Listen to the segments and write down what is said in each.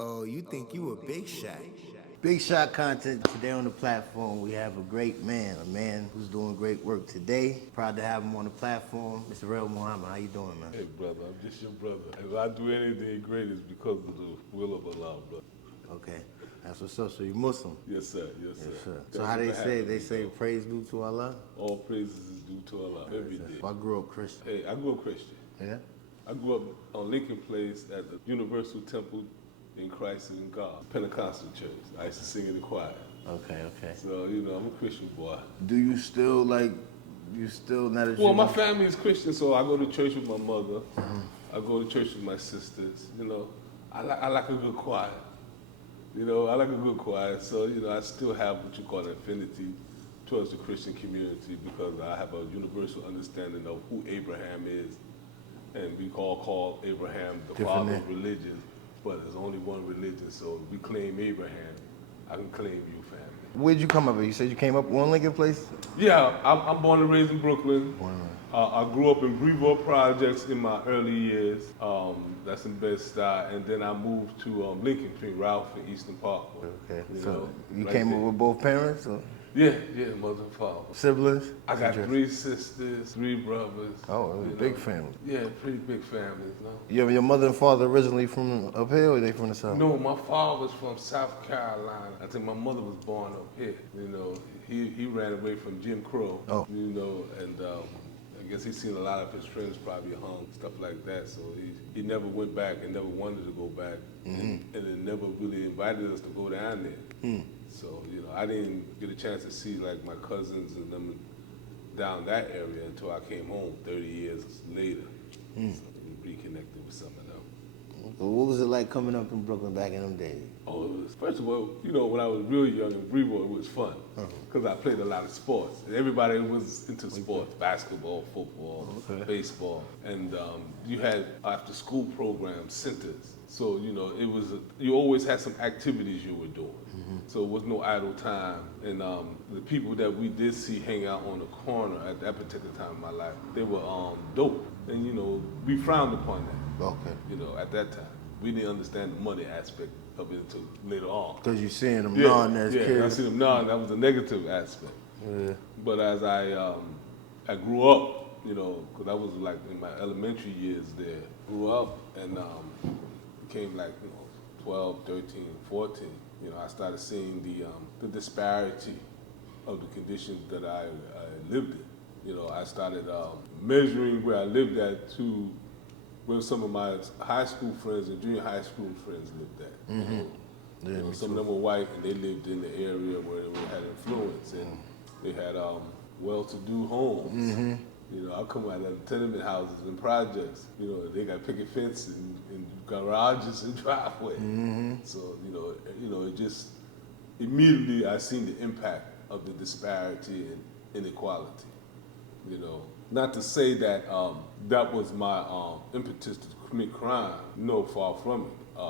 Oh, you think you a big shot? Big shot content today on the platform. We have a great man, a man who's doing great work today. Proud to have him on the platform. Mr. Real Muhammad, how you doing, man? Hey, brother, I'm just your brother. If I do anything great, it's because of the will of Allah, brother. Okay, that's what's up. So you Muslim? Yes, sir. Yes, sir. Yes, sir. So Thank how you they for say? having They me, say bro. praise due to Allah. All praises is due to Allah every day. I grew up Christian. Hey, I grew up Christian. Yeah. I grew up on Lincoln Place at the Universal Temple in Christ and God, Pentecostal church. I used to sing in the choir. Okay. So, I'm a Christian boy. Do you still like? You still not a Jew? Well, my family is Christian, so I go to church with my mother. I go to church with my sisters. I like a good choir. I like a good choir. So, I still have what you call an affinity towards the Christian community because I have a universal understanding of who Abraham is. And we call Abraham the father of religion, but there's only one religion. So if we claim Abraham, I can claim you, family. Where'd you come up with? You said you came up on Lincoln Place? Yeah, I'm born and raised in Brooklyn. I grew up in Brevoort Projects in my early years. That's in Bed-Stuy, and then I moved to Lincoln between Ralph and Eastern Parkway. Okay. You So know, you right came there. up with both parents or Yeah, mother and father. siblings? I got 3 sisters, 3 brothers. Oh, it was a big family. Yeah, pretty big family. Your mother and father originally from up here, or they from the south? No, my father was from South Carolina. I think my mother was born up here. He ran away from Jim Crow. Oh. And I guess he's seen a lot of his friends probably hung, stuff like that. So he never went back and never wanted to go back. And it never really invited us to go down there. So, I didn't get a chance to see like my cousins and them down that area until I came home 30 years later. So we reconnected with some of them. So what was it like coming up in Brooklyn back in them days? Oh, first of all, when I was real young in Brevoort, it was fun because I played a lot of sports. And everybody was into sports, basketball, football, baseball. And you had after-school programs, centers. So, you always had some activities you were doing. So it was no idle time. And the people that we did see hang out on the corner at that particular time in my life, they were dope. And, we frowned upon that. Okay. At that time. We didn't understand the money aspect of it until later on. Because you're seeing them nodding as kids. I see them nodding. That was a negative aspect. Yeah. But as I grew up, because I was like in my elementary years there, grew up and became like 12, 13, 14. I started seeing the disparity of the conditions that I lived in. I started measuring where I lived at to where some of my high school friends and junior high school friends lived at. Some of them were white and they lived in the area where they had influence and they had well-to-do homes. I come out of tenement houses and projects. They got picket fence and garages and driveways. So it just immediately I seen the impact of the disparity and inequality. Not to say that that was my impetus to commit crime. No, far from it.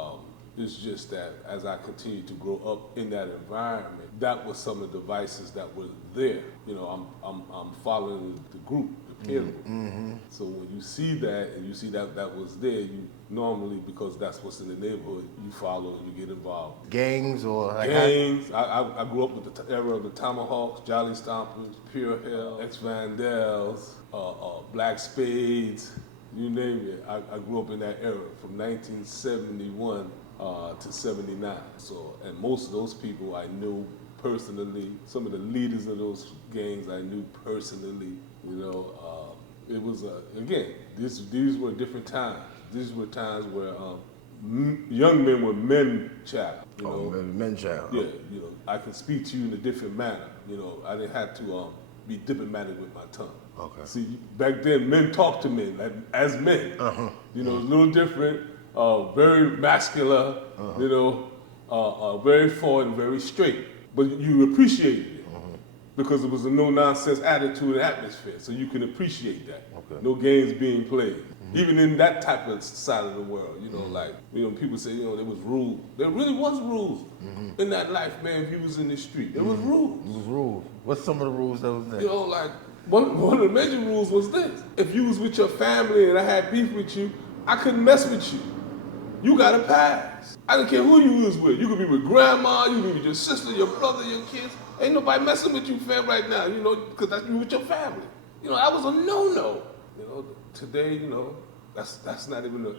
It's just that as I continued to grow up in that environment, that was some of the vices that were there. I'm following the group, the peer group. So when you see that and you see that was there, you normally, because that's what's in the neighborhood, you follow and you get involved. Gangs or like Gangs. I grew up with the era of the Tomahawks, Jolly Stompers, Pure Hell, Ex-Vandals, Black Spades, you name it. I grew up in that era from 1971 to 79. So, and most of those people I knew personally. Some of the leaders of those gangs I knew personally. It was again. These were different times. These were times where young men were men child. Men child. Yeah, I can speak to you in a different manner. I didn't have to be diplomatic with my tongue. Okay. See, back then men talked to men like, as men. It was a little different. Very masculine. Very forward and very straight. But you appreciated it because it was a no-nonsense attitude and atmosphere. So you can appreciate that. Okay. No games being played. Even in that type of side of the world, people say, there was rules. There really was rules in that life, man. If you was in the street, there was rules. It was rules. What's some of the rules that was there? One of the major rules was this: if you was with your family and I had beef with you, I couldn't mess with you. you got a pass. I don't care who you was with. You could be with grandma, you could be with your sister, your brother, your kids. Ain't nobody messing with you, fam, right now, you know, because that's you with your family. You know, that was a no-no. You know, today, you know, that's not even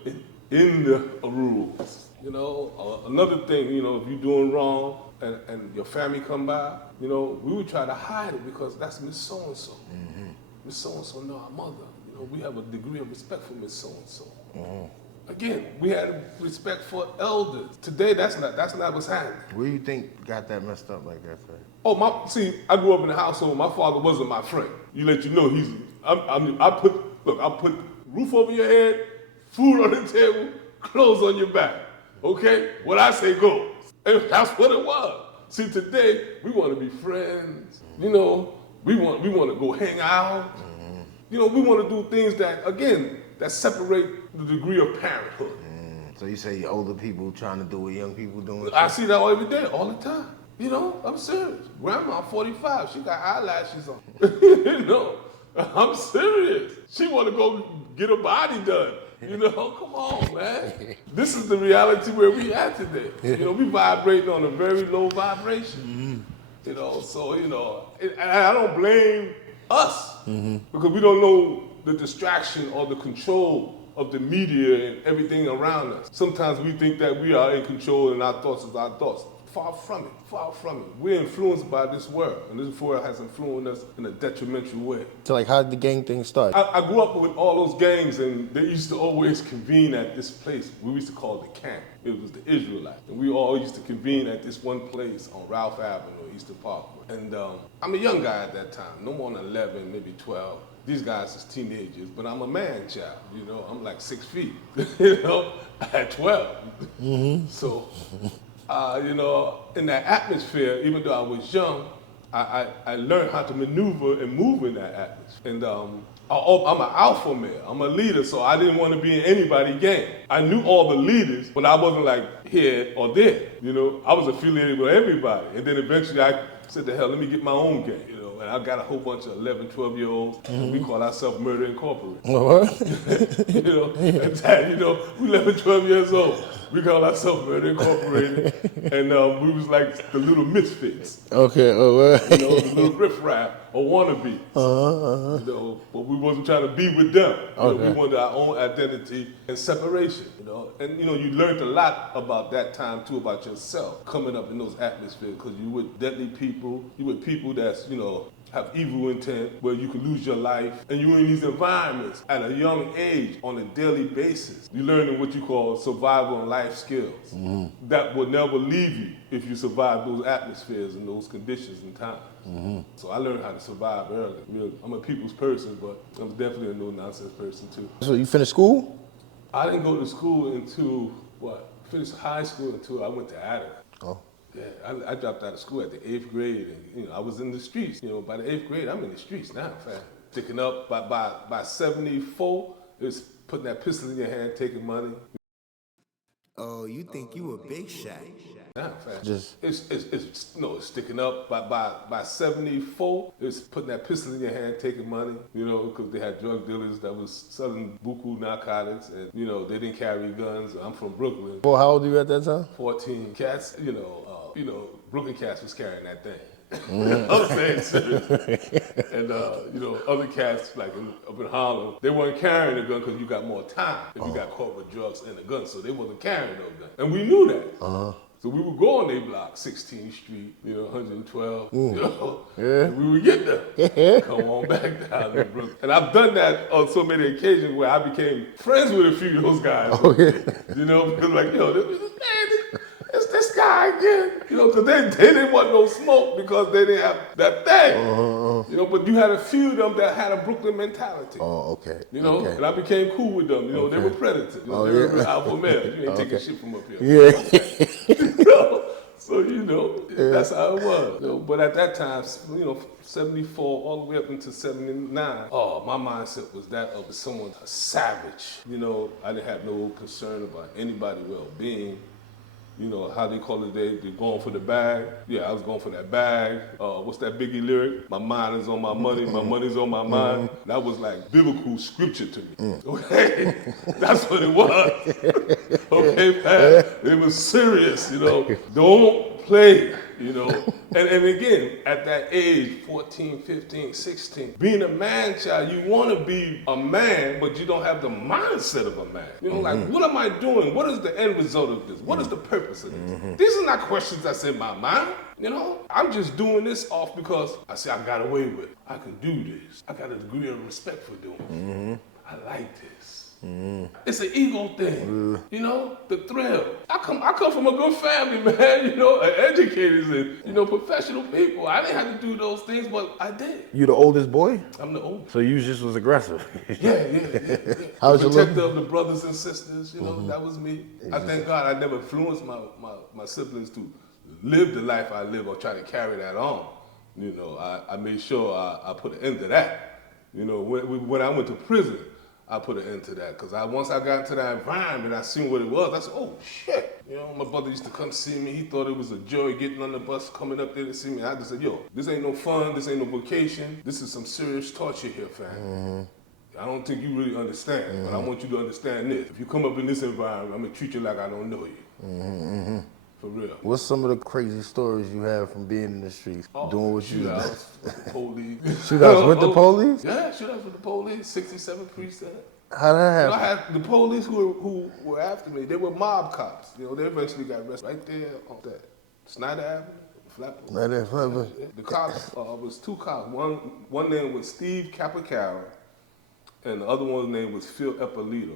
in the rules. You know, another thing, you know, if you're doing wrong and your family come by, you know, we would try to hide it because that's Miss So-and-so. Miss So-and-so know our mother. You know, we have a degree of respect for Miss So-and-so. Again, we had respect for elders. Today, that's not what's happening. What do you think got that messed up like that, sir? Oh, I grew up in a household. My father wasn't my friend. You let you know I put roof over your head, food on the table, clothes on your back. Okay, what I say goes, and that's what it was. See, today we want to be friends. You know, we want to go hang out. You know, we want to do things that separate the degree of parenthood. So you say older people trying to do what young people doing? I see that every day, all the time. You know, I'm serious. Grandma, 45, she got eyelashes on. You know, I'm serious. She want to go get her body done. You know, come on, man. This is the reality where we at today. You know, we vibrating on a very low vibration. You know, so, you know, and I don't blame us because we don't know the distraction or the control of the media and everything around us. Sometimes we think that we are in control and our thoughts is our thoughts. Far from it, far from it. We're influenced by this world, and this world has influenced us in a detrimental way. So like, how did the gang thing start? I grew up with all those gangs, and they used to always convene at this place. We used to call it the camp. It was the Israelites. And we all used to convene at this one place on Ralph Avenue, Eastern Parkway. And I'm a young guy at that time, no more than 11, maybe 12. These guys is teenagers, but I'm a man child, you know. I'm like 6 feet, you know, at 12. So, you know, in that atmosphere, even though I was young, I learned how to maneuver and move in that atmosphere. And I'm an alpha male, I'm a leader, so I didn't want to be in anybody's gang. I knew all the leaders, but I wasn't like here or there, you know. I was affiliated with everybody. And then eventually I said, the hell, let me get my own gang, you know. And I got a whole bunch of 11, 12-year-olds. And we call ourselves Murder Incorporated. You know, at that, you know, we 11, 12 years old. We call ourselves Murder Incorporated. And we was like the little misfits. Okay, You know, the little riffraff or wannabes. You know, but we wasn't trying to be with them. You know, we wanted our own identity and separation, you know. And, you know, you learned a lot about that time, too, about yourself, coming up in those atmospheres, because you with deadly people, you with people that's, you know, have evil intent, where you could lose your life, and you're in these environments at a young age on a daily basis. You're learning what you call survival and life skills that will never leave you if you survive those atmospheres and those conditions and times. So I learned how to survive early. Really, I'm a people's person, but I'm definitely a no-nonsense person too. So you finished school? I didn't go to school until, finished high school until I went to Adams. Oh. Yeah, I dropped out of school at the 8th grade, and you know I was in the streets. You know, by the 8th grade, I'm in the streets now, fam. Sticking up by 74, it's putting that pistol in your hand, taking money. Oh, you think you a big shot? Nah, fam. It's sticking up by 74. It's putting that pistol in your hand, taking money. You know, because they had drug dealers that was selling buku narcotics, and you know they didn't carry guns. I'm from Brooklyn. Well, how old were you at that time? 14. Cats, you know, Brooklyn cats was carrying that thing. I'm saying seriously. And, you know, other cats, like up in Harlem, they weren't carrying a gun because you got more time if you got caught with drugs and a gun, so they wasn't carrying no gun. And we knew that. So we would go on their block, 16th Street, you know, 112, you know, and we would get there. Come on back down to Brooklyn. And I've done that on so many occasions where I became friends with a few of those guys. You know, because like, yo, man, it's this guy again. You know, because they didn't want no smoke because they didn't have that thing. You know, but you had a few of them that had a Brooklyn mentality. Oh, okay. You know, and I became cool with them. You know, they were predators. You know, they were alpha males. You ain't taking shit from up here. You know? So, you know, that's how it was. You know, but at that time, you know, 74 all the way up into 79, oh, my mindset was that of someone a savage. You know, I didn't have no concern about anybody's well-being. You know, how they call it, they're going for the bag. Yeah, I was going for that bag. What's that Biggie lyric? My mind is on my money, my money's on my mind. That was like biblical scripture to me. Okay? That's what it was. Okay, man? It was serious, you know. Don't play, you know. And again, at that age, 14, 15, 16, being a man child, you want to be a man, but you don't have the mindset of a man. You know, like, what am I doing? What is the end result of this? What is the purpose of this? These are not questions that's in my mind. You know, I'm just doing this off because I say I got away with it. I can do this. I got a degree of respect for doing it. I like this. It's an ego thing, you know, the thrill. I come from a good family, man, you know, educators and, you know, professional people. I didn't have to do those things, but I did. You the oldest boy? I'm the oldest. So you just was aggressive. Yeah. How was the your protector of the brothers and sisters, you know, that was me. I thank God I never influenced my siblings to live the life I live or try to carry that on. You know, I made sure I put an end to that. You know, when I went to prison, I put an end to that because once I got into that environment, I seen what it was. I said, oh shit. You know, my brother used to come see me. He thought it was a joy getting on the bus, coming up there to see me. I just said, yo, this ain't no fun. This ain't no vacation. This is some serious torture here, fam. I don't think you really understand, but I want you to understand this. If you come up in this environment, I'm gonna treat you like I don't know you. For real. What's some of the crazy stories you have from being in the streets, doing what you do? Shootouts with the police. Shootouts with the police? Yeah, shootouts with the police. 67 precinct. How that You know, I happen? had the police who were after me. They were mob cops. You know, they eventually got arrested right there on that Snyder Avenue, Flatbush. Right there, Flatbush. The cops was two cops. One name was Steve Capicara, and the other one's name was Phil Eppolito.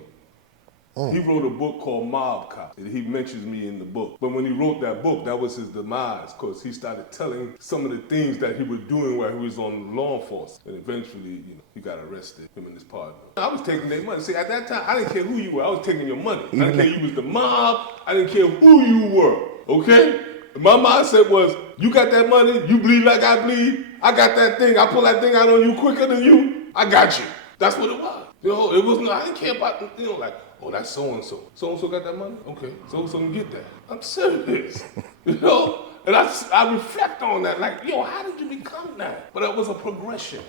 He wrote a book called Mob Cop. He mentions me in the book. But when he wrote that book, that was his demise because he started telling some of the things that he was doing while he was on law enforcement. And eventually, you know, he got arrested, him and his partner. I was taking their money. See, at that time, I didn't care who you were. I was taking your money. I didn't care you was the mob. I didn't care who you were, okay? My mindset was, you got that money, you bleed like I bleed. I got that thing, I pull that thing out on you quicker than you. I got you. That's what it was. You know, it wasn't, I didn't care about, you know, like, oh, that's so-and-so. So-and-so got that money? Okay, so-and-so can get that. I'm serious, you know? And I reflect on that, like, yo, how did you become that? But that was a progression.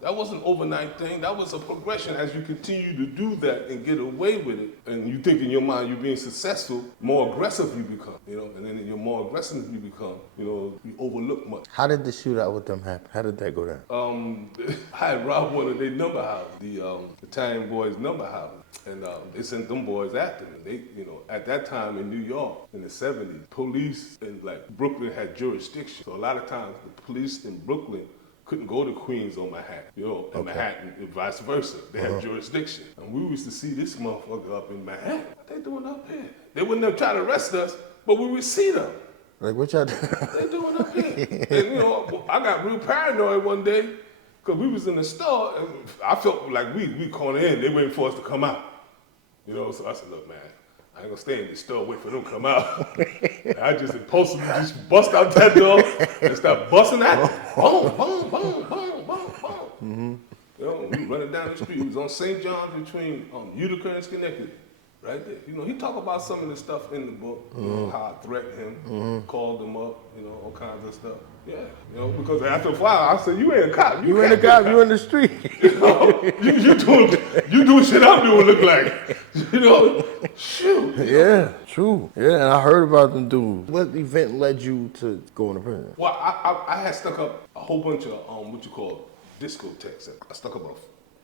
That wasn't an overnight thing. That was a progression as you continue to do that and get away with it. And you think in your mind you're being successful, more aggressive you become, you know? And then the more aggressive you become, you know, you overlook much. How did the shootout with them happen? How did that go down? I had robbed one of their number houses, the Italian boys' number house. And they sent them boys after me. They, you know, at that time in New York in the 70s, police in like Brooklyn had jurisdiction. So a lot of times the police in Brooklyn couldn't go to Queens or Manhattan, you know, and Manhattan and vice versa. They had jurisdiction. And we used to see this motherfucker up in Manhattan. What they doing up here? They wouldn't have tried to arrest us, but we would see them. Like, what y'all doing? They doing up here. And you know, I got real paranoid one day because we was in the store and I felt like we cornered in. They waiting for us to come out. You know, so I said, look, man, I ain't gonna stay in the store, wait for them to come out. And I just impulsively just bust out that door and start busting at it. Boom, boom, boom, boom, boom, boom. You know, we running down the street. We was on St. John's between Utica and Schenectady. Right there. You know, he talk about some of the stuff in the book, you know, how I threatened him, called him up, you know, all kinds of stuff. Yeah, you know, because after a while, I said, you ain't a cop. You ain't a cop, you in the street. You know, you doing shit I'm doing look like. You know, shoot. Yeah, true. Yeah, and I heard about them dudes. What event led you to going to prison? Well, I had stuck up a whole bunch of, what you call, discotheques. I stuck up a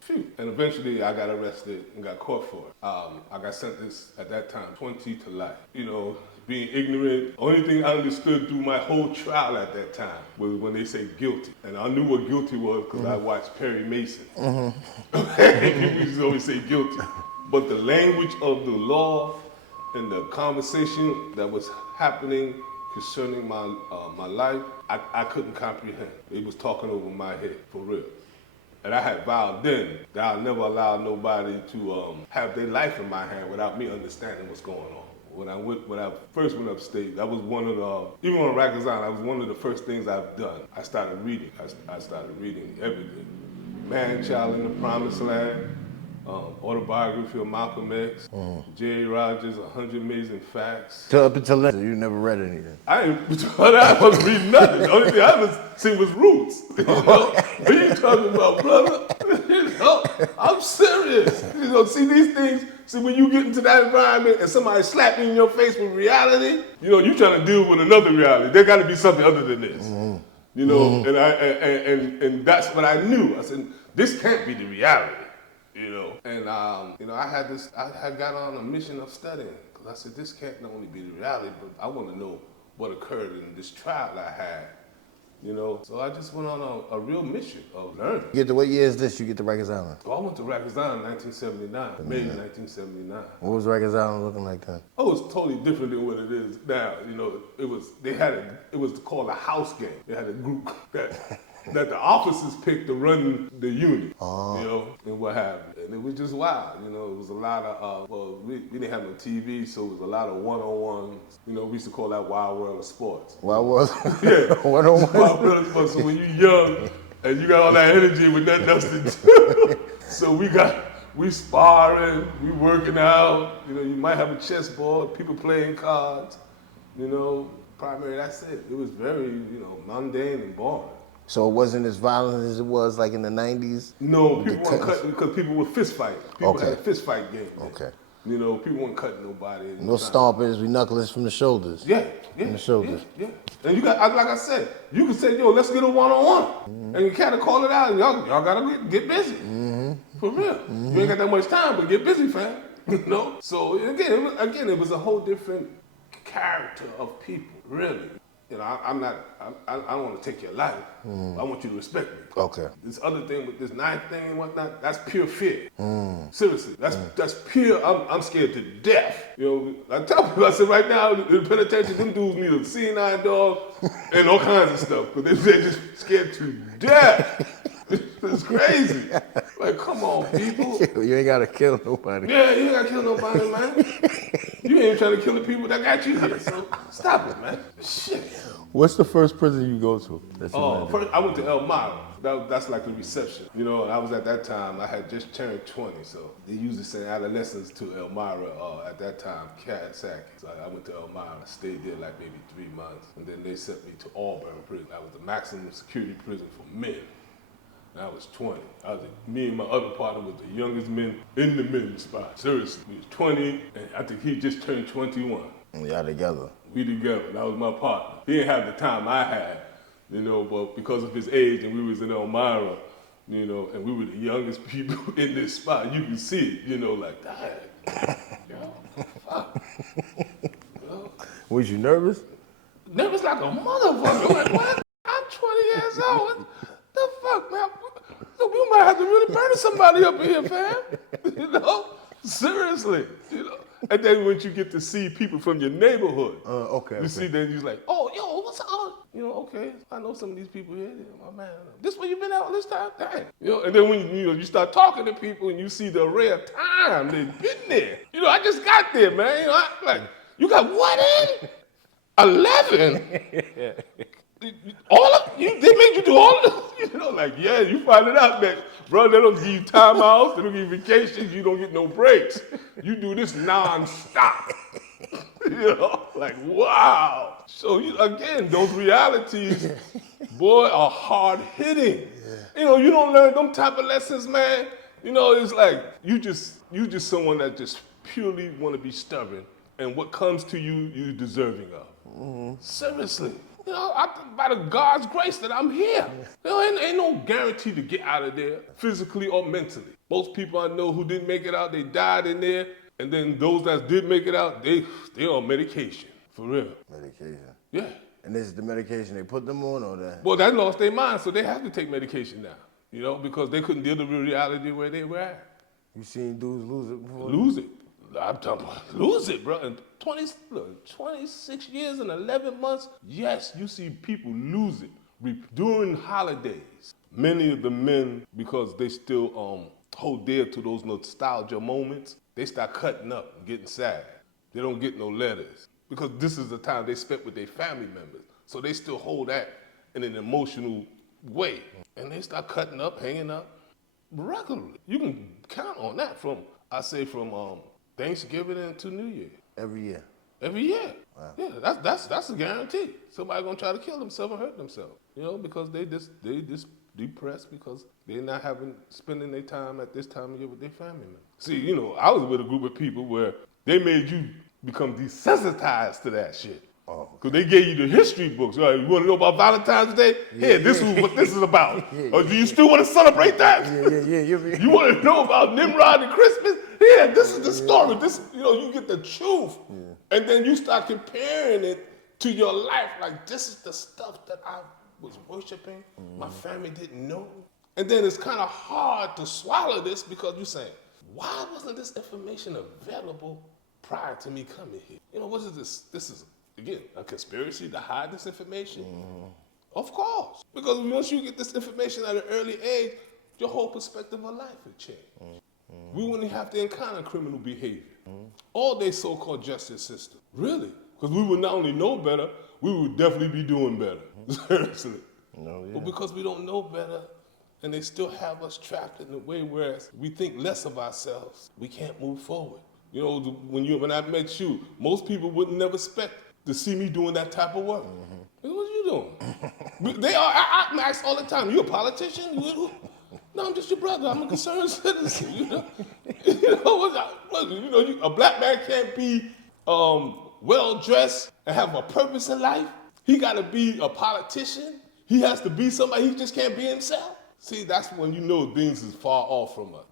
few. And eventually I got arrested and got caught for it. I got sentenced at that time, 20 to life. You know, being ignorant. Only thing I understood through my whole trial at that time was when they say guilty. And I knew what guilty was because I watched Perry Mason. People used to always say guilty. But the language of the law and the conversation that was happening concerning my life, I couldn't comprehend. It was talking over my head, for real. And I had vowed then that I'll never allow nobody to have their life in my hand without me understanding what's going on. When I first went upstate, that was one of the, even on Rikers Island, that was one of the first things I've done. I started reading. I started reading everything. Man Child in the Promised Land, Autobiography of Malcolm X, Jerry Rogers, 100 Amazing Facts. So up until then, you never read anything. I wasn't reading nothing. The only thing I was seeing was Roots. You know? What are you talking about, brother? You know, I'm serious. You know, see these things. See, when you get into that environment and somebody slap you in your face with reality, you know, you trying to deal with another reality. There got to be something other than this. You know, and that's what I knew. I said, this can't be the reality. You know, and you know, I had got on a mission of studying because I said this can't not only be the reality, but I want to know what occurred in this trial I had. You know, so I just went on a real mission of learning. You get to what year is this? You get to Rikers Island. So I went to Rikers Island in 1979, May 1979. What was Rikers Island looking like then? Oh, it's totally different than what it is now. You know, it was called a house gang. They had a group that the officers picked to run the unit, you know, and what have you. And it was just wild, you know. It was a lot of, well, we didn't have no TV, so it was a lot of one-on-ones. You know, we used to call that Wild World of Sports. Wild World? Yeah. One-on-one? Wild World of Sports. So when you're young and you got all that energy with nothing else to do, so we sparring, we working out. You know, you might have a chessboard, people playing cards. You know, primarily that's it. It was very, you know, mundane and boring. So it wasn't as violent as it was like in the 90s? No, people weren't cutting because people were fist fighting. People had a fist fight game. Okay. You know, people weren't cutting nobody. No stompers, we knuckles from the shoulders. Yeah. From the shoulders. Yeah. And you got, like I said, you can say, yo, let's get a one-on-one. And you kind of call it out, and y'all gotta get busy. For real. You ain't got that much time, but get busy, fam. You know? So again, it was a whole different character of people, really. You know, I don't want to take your life. I want you to respect me. Okay. This other thing with this knife thing and whatnot, that's pure fear. Seriously, that's pure, I'm scared to death. You know, I tell people, I said right now, in the penitentiary, them dudes need a C9 dog and all kinds of stuff, but they're just scared to death. It's crazy. Like, come on, people. You ain't gotta kill nobody. Yeah, you ain't gotta kill nobody, man. You ain't trying to kill the people that got you here, so stop it, man. Shit. What's the first prison you go to? First I went to Elmira. That's like the reception. You know, and I was at that time, I had just turned 20, so they usually send adolescents to Elmira, at that time, Sac. So I went to Elmira, stayed there like maybe 3 months, and then they sent me to Auburn prison. That was the maximum security prison for men. And I was 20. Me and my other partner was the youngest men in the men's spot. Seriously, we was 20, and I think he just turned 21. Y'all together. We together, that was my partner. He didn't have the time I had, you know, but because of his age and we was in Elmira, you know, and we were the youngest people in this spot, you can see it, you know, like, dang, yo, fuck. You know? Was you nervous? Nervous like a motherfucker. Like, what? I'm 20 years old. What the fuck, man? Look, we might have to really murder somebody up in here, fam. You know? Seriously. You know? And then when you get to see people from your neighborhood, you see them, you're like, oh, yo, what's up? You know, okay, I know some of these people here. My man, this where you been out all this time? Dang. You know, and then when you start talking to people and you see the array of time they've been there. You know, I just got there, man. You know, like, you got what in? 11? All of you, they made you do all of this? You know, like, yeah, you find it out that, bro, they don't give you timeouts, they don't give you vacations, you don't get no breaks. You do this non-stop. You know, like, wow. So, again, those realities, boy, are hard-hitting. Yeah. You know, you don't learn them type of lessons, man. You know, it's like, you just someone that just purely want to be stubborn, and what comes to you, you're deserving of. Seriously. You know, by the God's grace that I'm here. You know, ain't no guarantee to get out of there, physically or mentally. Most people I know who didn't make it out, they died in there. And then those that did make it out, they on medication, for real. Medication? Yeah. And this is the medication they put them on, or that? Well, that lost their mind, so they have to take medication now. You know, because they couldn't deal with the reality where they were at. You seen dudes lose it before? Lose it. I'm talking about lose it, bro. In 26 years and 11 months, yes, you see people lose it during holidays. Many of the men, because they still hold dear to those nostalgia moments, they start cutting up and getting sad. They don't get no letters because this is the time they spent with their family members. So they still hold that in an emotional way. And they start cutting up, hanging up. regularly. You can count on that from Thanksgiving to New Year. Every year. Every year. Wow. Yeah, that's a guarantee. Somebody gonna try to kill themselves or hurt themselves. Because they just depressed because they're not spending their time at this time of year with their family members. See, I was with a group of people where they made you become desensitized to that shit. Oh, because they gave you the history books. You want to know about Valentine's Day? This is what this is about. Or do you still want to celebrate that? Yeah. You want to know about Nimrod and Christmas? Yeah, this is the story. This, you get the truth. Yeah. And then you start comparing it to your life. Like, this is the stuff that I was worshiping. My family didn't know. And then it's kind of hard to swallow this because you're saying, why wasn't this information available prior to me coming here? What is this? This is, again, a conspiracy to hide this information? Of course. Because once you get this information at an early age, your whole perspective of life would change. We wouldn't have to encounter criminal behavior or their so-called justice system. Really. Because we would not only know better, we would definitely be doing better. Seriously. But because we don't know better, and they still have us trapped in the way where we think less of ourselves, we can't move forward. When I met you, most people wouldn't never expect to see me doing that type of work. What are you doing? I'm asked all the time, you a politician? No, I'm just your brother. I'm a concerned citizen. A black man can't be well-dressed and have a purpose in life. He got to be a politician. He has to be somebody. He just can't be himself. See, that's when things is far off from us.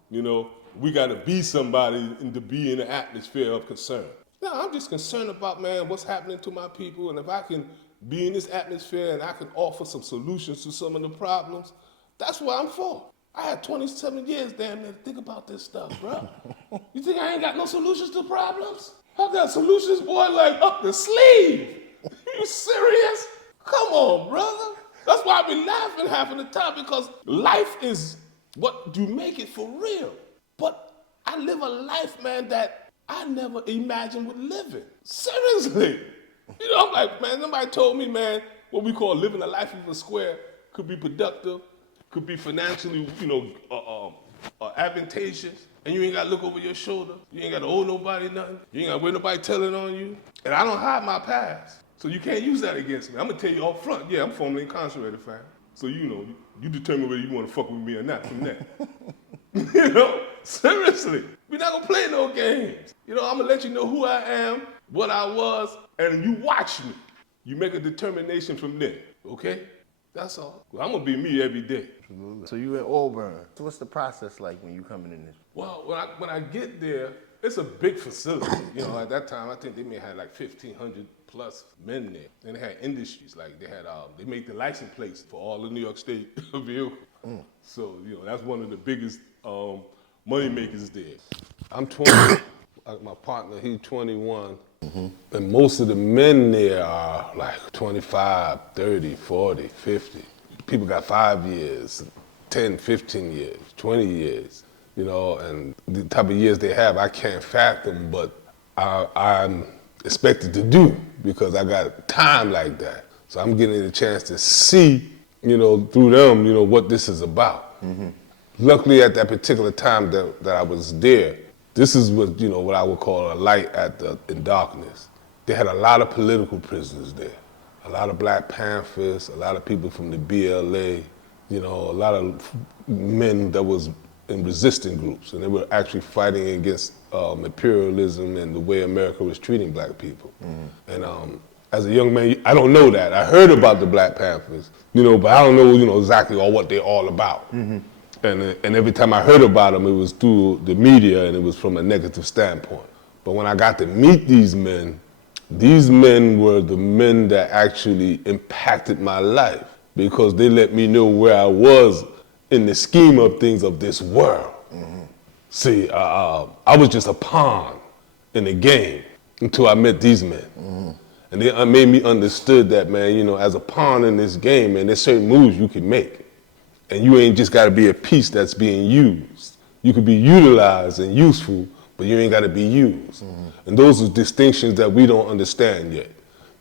We got to be somebody and to be in an atmosphere of concern. No, I'm just concerned about, what's happening to my people. And if I can be in this atmosphere and I can offer some solutions to some of the problems, that's what I'm for. I had 27 years, damn near, to think about this stuff, bro. You think I ain't got no solutions to problems? I got solutions, boy, like up the sleeve. You serious? Come on, brother. That's why I be laughing half of the time, because life is what you make it for real. But I live a life, man, that I never imagined would living. Seriously. I'm like, man, somebody told me, man, what we call living a life of a square could be productive, could be financially, advantageous, and you ain't got to look over your shoulder. You ain't got to owe nobody nothing. You ain't got to worry nobody telling on you. And I don't hide my past. So you can't use that against me. I'm going to tell you up front, I'm formerly incarcerated, fam. So, you determine whether you want to fuck with me or not from that. Seriously. We're not going to play no games. I'm going to let you know who I am, what I was, and you watch me. You make a determination from there, okay? That's all. Well, I'm going to be me every day. So you in Auburn. So what's the process like when you coming in this? Well, when I get there, it's a big facility. At that time, I think they may have like 1,500 plus men there. And they had industries, like they make the license plates for all the New York State vehicles. So, that's one of the biggest money makers there. I'm 20, my partner, he's 21. And most of the men there are like 25, 30, 40, 50. People got 5 years, 10, 15 years, 20 years, and the type of years they have, I can't fathom, but I'm expected to do because I got time like that. So I'm getting a chance to see, through them, what this is about. Luckily, at that particular time that I was there, this is what I would call a light in darkness. They had a lot of political prisoners there, a lot of Black Panthers, a lot of people from the BLA, a lot of men that was in resistant groups, and they were actually fighting against imperialism and the way America was treating Black people. And as a young man, I don't know that. I heard about the Black Panthers, but I don't know, exactly what they're all about. And every time I heard about them, it was through the media and it was from a negative standpoint. But when I got to meet these men were the men that actually impacted my life because they let me know where I was in the scheme of things of this world. See, I was just a pawn in the game until I met these men. And they made me understood that, man, as a pawn in this game, man, there's certain moves you can make. And you ain't just got to be a piece that's being used. You could be utilized and useful, but you ain't got to be used. And those are distinctions that we don't understand yet.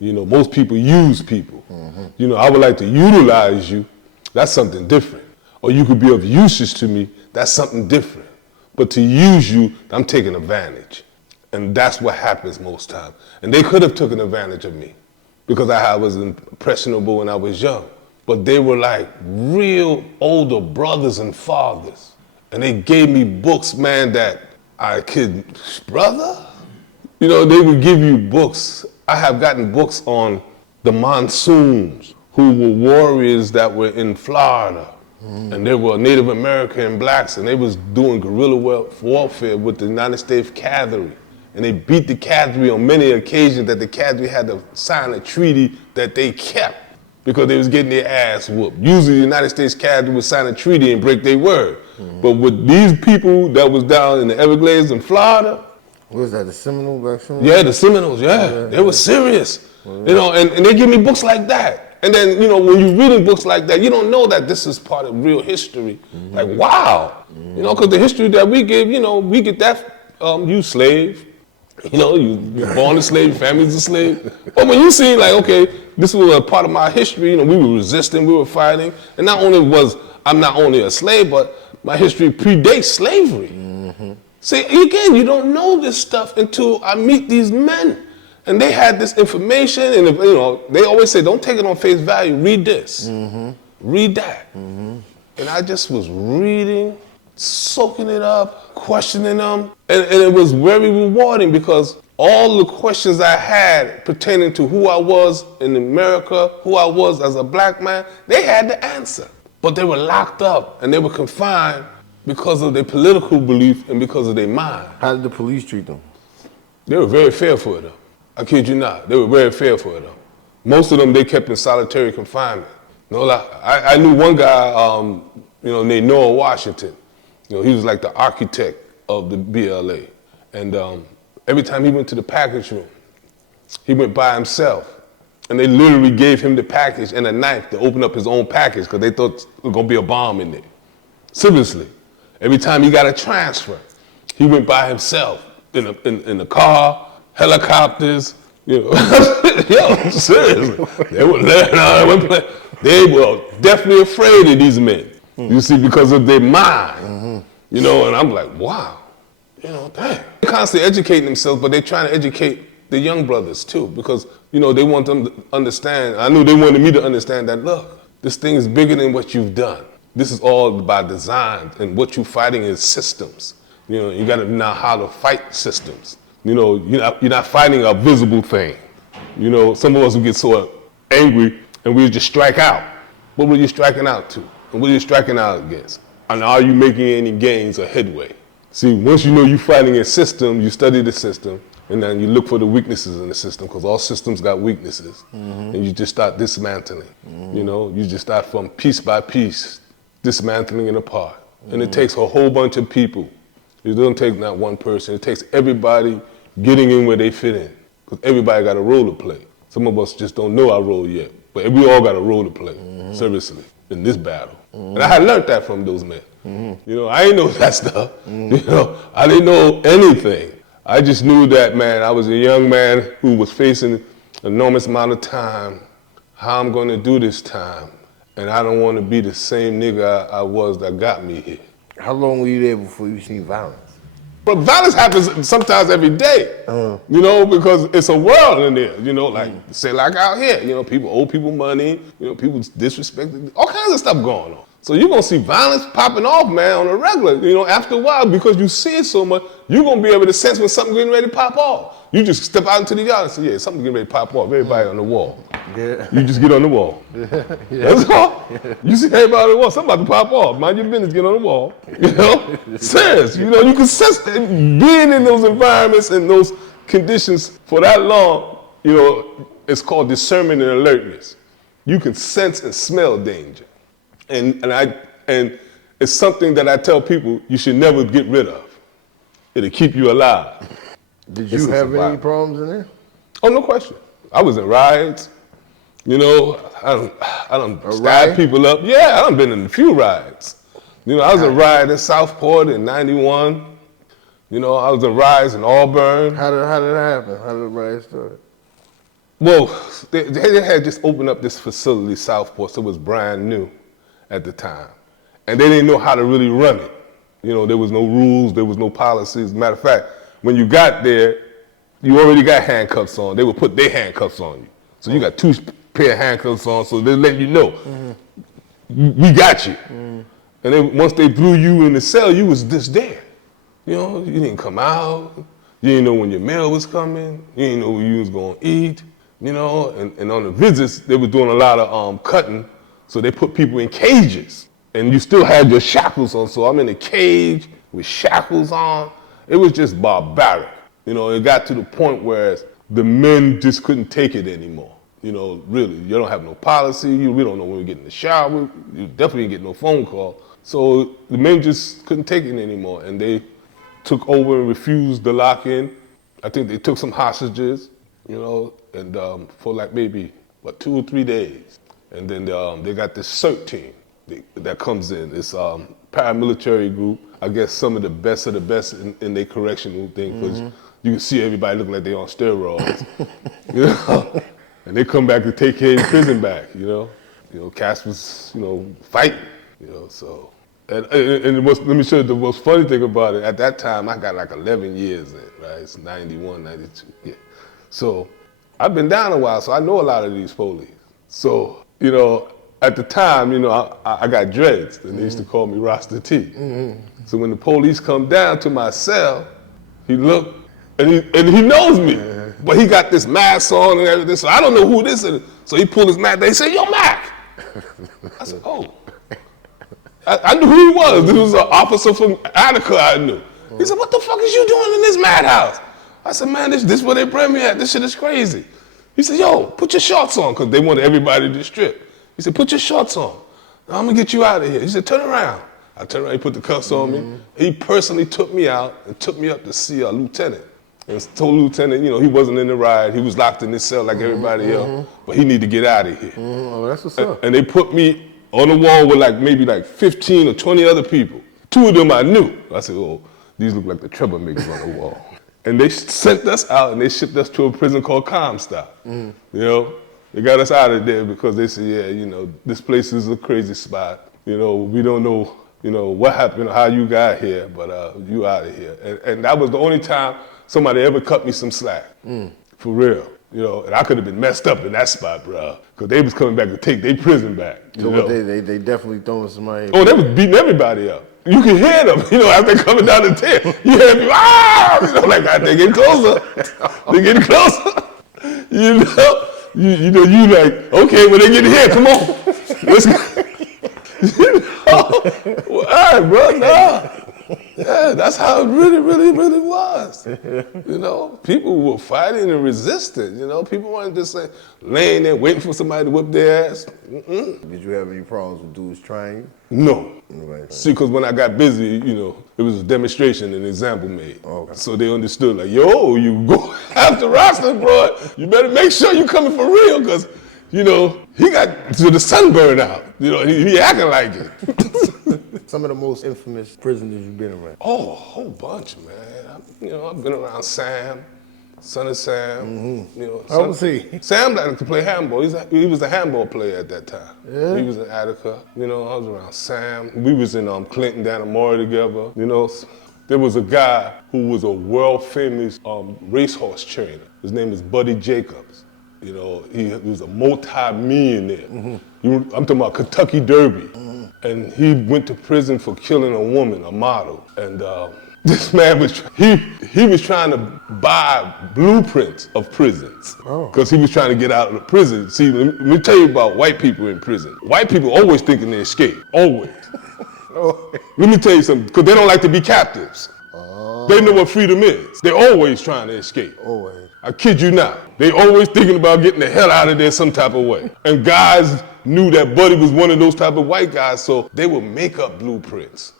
Most people use people. I would like to utilize you. That's something different. Or you could be of usage to me. that's something different. But to use you, I'm taking advantage. And that's what happens most times. And they could have taken advantage of me because I was impressionable when I was young. But they were like real older brothers and fathers. And they gave me books, man, that I could, brother? You know, they would give you books. I have gotten books on the Monsoons, who were warriors that were in Florida. And they were Native American blacks, and they was doing guerrilla warfare with the United States cavalry. And they beat the cavalry on many occasions that the cavalry had to sign a treaty that they kept because they was getting their ass whooped. Usually the United States cavalry would sign a treaty and break their word. But with these people that was down in the Everglades in Florida, What was that, the Seminole back Seminole? yeah, the Seminoles, they were serious. You know, and they give me books like that. And then, you know, when you're reading books like that, you don't know that this is part of real history. Like, wow. You know, because the history that we give, you know, we get that, you slave. You know, you're born a slave, your family's a slave. But when you see, like, okay, this was a part of my history, you know, we were resisting, we were fighting. And not only was I'm not only a slave, but my history predates slavery. See, again, you don't know this stuff until I meet these men. And they had this information, and you know, they always say, don't take it on face value, read this, read that. And I just was reading, soaking it up, questioning them, and it was very rewarding because all the questions I had pertaining to who I was in America, who I was as a black man, they had the answer. But they were locked up and they were confined because of their political belief and because of their mind. How did the police treat them? They were very fearful of them. I kid you not. They were very fearful of them. Most of them they kept in solitary confinement. You know, like, I knew one guy, you know, named Noah Washington. You know, he was like the architect of the BLA. And every time he went to the package room, he went by himself. And they literally gave him the package and a knife to open up his own package because they thought there was going to be a bomb in there. Seriously. Every time he got a transfer, he went by himself in a car, helicopters, you know. Yo, seriously. They were they were definitely afraid of these men. You see, because of their mind. You know, and I'm like, wow. You know, dang. They're constantly educating themselves, but they're trying to educate the young brothers too, because, you know, they want them to understand. I knew they wanted me to understand that, look, this thing is bigger than what you've done. This is all by design, and what you're fighting is systems. You know, you gotta know how to fight systems. You know, you're not fighting a visible thing. You know, some of us will get so angry and we just strike out. What were you striking out to? And what are you striking out against? And are you making any gains or headway? See, once you know you're fighting a system, you study the system, and then you look for the weaknesses in the system, because all systems got weaknesses. And you just start dismantling. You know, you just start from piece by piece, dismantling it apart. And it takes a whole bunch of people. It doesn't take not one person. It takes everybody getting in where they fit in. Because everybody got a role to play. Some of us just don't know our role yet. But we all got a role to play, seriously, in this battle. And I had learned that from those men. You know, I didn't know that stuff. You know, I didn't know anything. I just knew that, man, I was a young man who was facing an enormous amount of time. How I'm going to do this time. And I don't want to be the same nigga I was that got me here. How long were you there before you seen violence? But violence happens sometimes every day, you know, because it's a world in there, you know, like, say like out here, you know, people owe people money, you know, people disrespected, all kinds of stuff going on. So you're gonna see violence popping off, man, on a regular, you know, after a while, because you see it so much, you're gonna be able to sense when something's getting ready to pop off. You just step out into the yard and say, yeah, something's getting ready to pop off, everybody on the wall. Yeah. You just get on the wall. That's all. You see everybody on the wall, something about to pop off. Mind your business, get on the wall. You know? Sense. You know, you can sense being in those environments and those conditions for that long, you know, it's called discernment and alertness. You can sense and smell danger. And it's something that I tell people you should never get rid of. It'll keep you alive. Did you have any problems in there? Oh, no question. I was in riots. You know, I done stabbed people up. Yeah, I done been in a few riots. You know, I was in a riot in Southport in '91. You know, I was in riots in Auburn. How did it happen? How did the riot start? Well, they had just opened up this facility, Southport, so it was brand new at the time. And they didn't know how to really run it. You know, there was no rules, there was no policies. Matter of fact, when you got there, you already got handcuffs on. They would put their handcuffs on you. So you got 2 pair of handcuffs on, so they let you know, we got you. And then once they threw you in the cell, you was just there. You know, you didn't come out. You didn't know when your meal was coming. You didn't know when you was gonna eat. You know, and on the visits, they were doing a lot of cutting, so they put people in cages. And you still had your shackles on, so I'm in a cage with shackles on. It was just barbaric. You know, it got to the point where the men just couldn't take it anymore. You know, really, you don't have no policy. We don't know when we get in the shower. You definitely didn't get no phone call. So the men just couldn't take it anymore, and they took over and refused to lock in. I think they took some hostages, you know, and for like maybe, 2 or 3 days. And then they got this CERT team that comes in. It's paramilitary group. I guess some of the best in their correctional thing, because you can see everybody look like they on steroids, you know. And they come back to take care of the prison back, you know. You know, Cass was, you know, fighting, you know. So, and let me show you the most funny thing about it. At that time, I got like 11 years in, right? It's 91, 92, yeah. So I've been down a while, so I know a lot of these police. So, you know, at the time, you know, I got dreads, and they used to call me Rasta T. So when the police come down to my cell, he looked, and he knows me, but he got this mask on and everything, so I don't know who this is. So he pulled his mask, they say, "Yo, Mac." I said, "Oh." I knew who he was. This was an officer from Attica I knew. He said, "What the fuck is you doing in this madhouse?" I said, "Man, this where they bring me at. This shit is crazy." He said, "Yo, put your shorts on," because they wanted everybody to strip. He said, "Put your shorts on. I'm gonna get you out of here." He said, "Turn around." I turned around, he put the cuffs on me. He personally took me out and took me up to see a lieutenant. And told lieutenant, you know, he wasn't in the ride. He was locked in his cell like everybody else, but he needed to get out of here. Oh, that's what's up. And they put me on the wall with like maybe like 15 or 20 other people. 2 of them I knew. I said, "Oh, these look like the troublemakers on the wall." And they sent us out and they shipped us to a prison called Comstock. You know, they got us out of there because they said, "Yeah, you know, this place is a crazy spot. You know, we don't know, you know, what happened, how you got here, but you out of here." And that was the only time somebody ever cut me some slack, for real. You know, and I could have been messed up in that spot, bro, because they was coming back to take their prison back. So what they definitely throwing somebody. Oh, they was beating everybody up. You can hear them, you know, as they coming down the stairs. You hear people, ah, you know, like they getting closer. They getting closer. You like, okay, when they get here, come on, let's go. You know, well, all right, bro, nah. Yeah, that's how it really, really, really was. You know, people were fighting and resisting. You know, people weren't just like laying there waiting for somebody to whip their ass. Did you have any problems with dudes trying you? No. Right. See, because when I got busy, you know, it was a demonstration, an example made. Okay. So they understood, like, yo, you go after Rasta, bro, you better make sure you coming for real, because, you know, he got to the sunburn out. You know, he acting like it. Some of the most infamous prisoners you've been around. Oh, a whole bunch, man. You know, I've been around Sam, son of Sam. You know, How was he? Sam liked to play handball. He was a handball player at that time. Yeah. He was in Attica. You know, I was around Sam. We was in Clinton down at Maury together. You know, there was a guy who was a world famous racehorse trainer. His name is Buddy Jacobs. You know, he was a multi-millionaire. I'm talking about Kentucky Derby. And he went to prison for killing a woman, a model. And this man was, he was trying to buy blueprints of prisons. Because he was trying to get out of the prison. See, let me tell you about white people in prison. White people always thinking they escape, always. Let me tell you something, because they don't like to be captives. They know what freedom is. They're always trying to escape. Always. I kid you not. They always thinking about getting the hell out of there some type of way. And guys knew that Buddy was one of those type of white guys, so they would make up blueprints.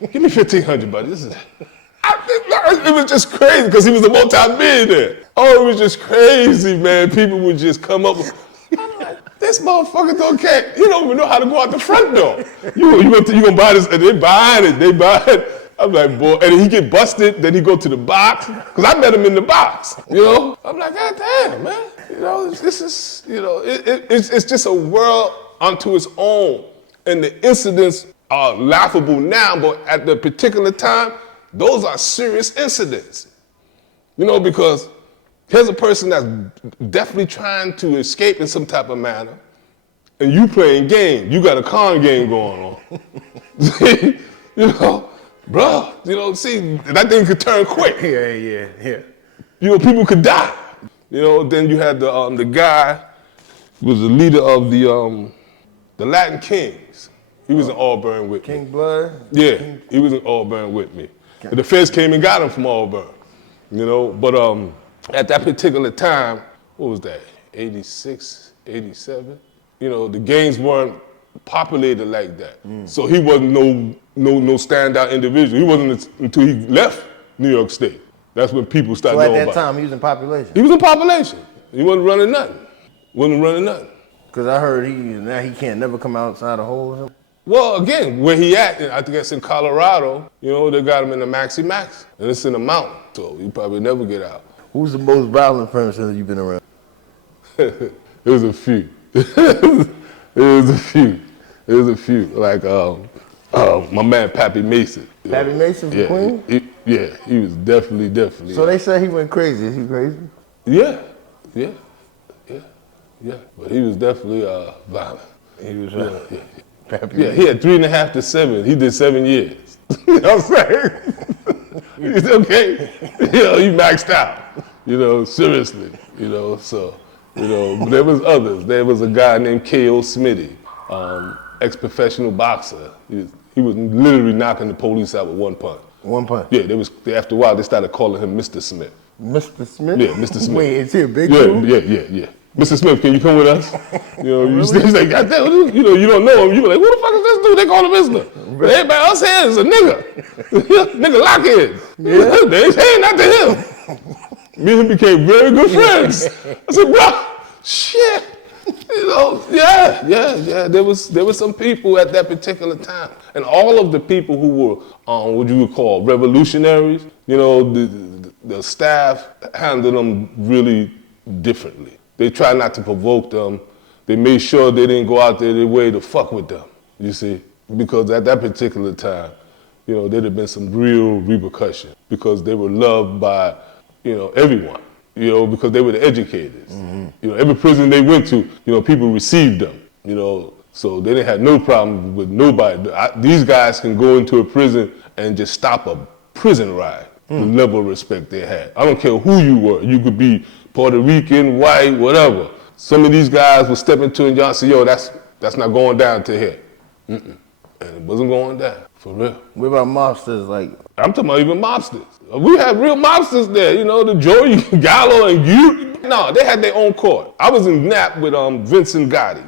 Give me 1,500, buddy. It was just crazy because he was a multi-millionaire. Oh, it was just crazy, man. People would just come up with, I'm like, this motherfucker don't care. He don't even know how to go out the front door. You gonna buy this, and they buying it. I'm like, boy, and he get busted, then he go to the box, because I met him in the box, you know? I'm like, God damn, man. You know, this is, you know, it's just a world unto its own. And the incidents are laughable now, but at the particular time, those are serious incidents. You know, because here's a person that's definitely trying to escape in some type of manner, and you playing game. You got a con game going on. You know, bro, you know, see, that thing could turn quick. Yeah. You know, people could die. You know, then you had the guy who was the leader of the Latin Kings. He was in Auburn with me. King Blood? Yeah, he was in Auburn with me. Okay. The feds came and got him from Auburn. You know, but at that particular time, what was that, 86, 87? You know, the gangs weren't populated like that. So he wasn't no standout individual. He wasn't until he left New York State. That's when people started knowing about him. So at that time, he was in population? He was in population. He wasn't running nothing. Because I heard he can't never come outside a hole or something. Well, again, where he at, I think it's in Colorado, you know, they got him in the Maxi Max, and it's in the mountain, so he probably never get out. Who's the most violent person you've been around? It was a few. It was a few. Like my man Pappy Mason. Pappy Mason from Queens? He was definitely. So they said he went crazy. Is he crazy? Yeah. But he was definitely violent. He was Yeah, he had 3.5 to 7. He did 7 years. You know what I'm saying? He's okay. You know, he maxed out. You know, seriously. You know, so, you know, but there was others. There was a guy named K.O. Smitty, ex-professional boxer. He was literally knocking the police out with one punch. One punch? Yeah, after a while, they started calling him Mr. Smith. Mr. Smith? Yeah, Mr. Smith. Wait, is he a big dude? Yeah. Mr. Smith, can you come with us? You know, he's like, God damn, you know, you don't know him. You be like, who the fuck is this dude? They call him Mr. But everybody else here is a nigga. Nigga lockhead. Yeah. They ain't saying that to him. Me and him became very good friends. I said, bro, shit. You know, yeah. There was some people at that particular time. And all of the people who were what you would call revolutionaries, you know, the staff handled them really differently. They tried not to provoke them. They made sure they didn't go out there their way to fuck with them, you see? Because at that particular time, you know, there'd have been some real repercussion because they were loved by, you know, everyone, you know, because they were the educators. Mm-hmm. You know, every prison they went to, you know, people received them, you know, so they didn't have no problem with nobody. These guys can go into a prison and just stop a prison riot. The level of respect they had. I don't care who you were. You could be Puerto Rican, white, whatever. Some of these guys would step into it and y'all say, yo, that's not going down to here. And it wasn't going down, for real. What about mobsters? Like, I'm talking about even mobsters. We had real mobsters there, you know, the Joey Gallo and you. No, they had their own court. I was in Nap with Vincent Gotti,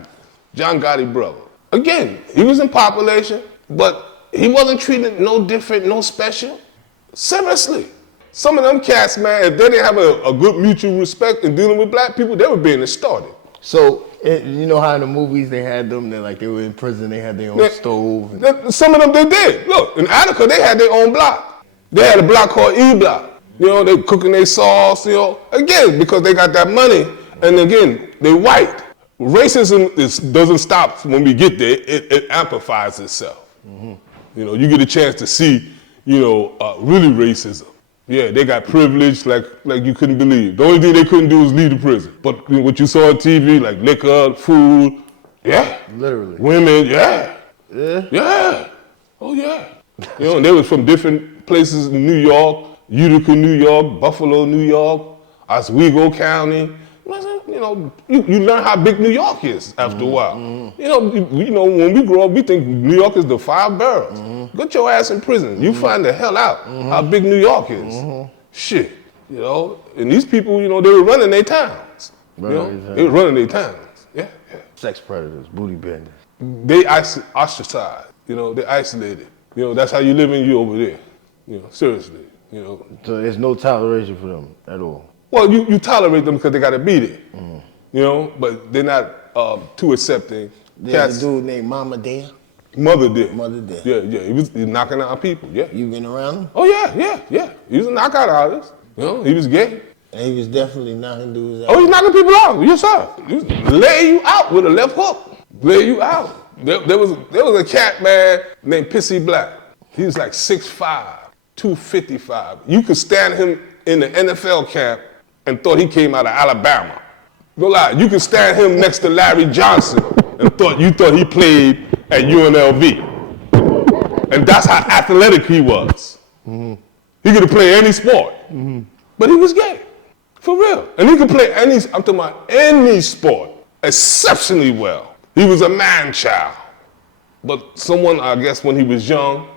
John Gotti brother. Again, he was in population, but he wasn't treated no different, no special. Seriously. Some of them cats, man, if they didn't have a good mutual respect in dealing with black people, they were being extorted. So, you know how in the movies they had them, they were in prison, they had their own stove? Some of them they did. Look, in Attica, they had their own block. They had a block called E-Block. You know, they cooking their sauce, you know. Again, because they got that money, and again, they white. Racism doesn't stop when we get there, it amplifies itself. Mm-hmm. You know, you get a chance to see, you know, really racism. Yeah, they got privilege like you couldn't believe. The only thing they couldn't do was leave the prison. But what you saw on TV, like liquor, food, yeah. Literally. Women, yeah. Yeah? Yeah. Oh, yeah. You know, and they were from different places in New York, Utica, New York, Buffalo, New York, Oswego County. You know, you learn how big New York is after a while. Mm-hmm. You know, when we grow up, we think New York is the 5 boroughs. Mm-hmm. Get your ass in prison. You find the hell out how big New York is. Shit, you know. And these people, you know, they were running their towns. You know, they were running their towns. Yeah. Sex predators, booty benders. They ostracized. You know, they isolated. You know, that's how you live in you over there. You know, seriously. You know. So there's no toleration for them at all. Well, you tolerate them because they got to be there, you know, but they're not too accepting. There's a dude named Mama Dare. Mother Dare. Yeah, he was knocking out people, yeah. You been around him? Oh, yeah. He was a knockout artist, you know, he was gay. And he was definitely knocking dudes out. Oh, he's knocking people out, yes, sir. He was laying you out with a left hook, lay you out. There was a cat, man, named Pissy Black. He was like 6'5", 255. You could stand him in the NFL cap and thought he came out of Alabama. No lie, you could stand him next to Larry Johnson and you thought he played at UNLV. And that's how athletic he was. Mm-hmm. He could play any sport, but he was gay, for real. And he could play I'm talking about any sport exceptionally well. He was a man-child. But someone, I guess when he was young,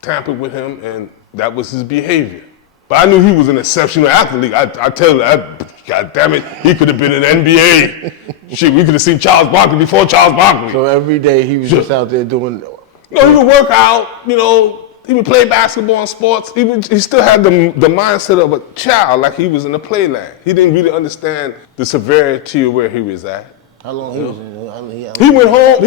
tampered with him, and that was his behavior. But I knew he was an exceptional athlete. I tell you, God damn it, he could have been in the NBA. Shit, we could have seen Charles Barkley before Charles Barkley. So every day he was just out there doing... No, he would work out, he would play basketball and sports. He still had the mindset of a child, like he was in the playland. He didn't really understand the severity of where he was at. How long he was in? He went home,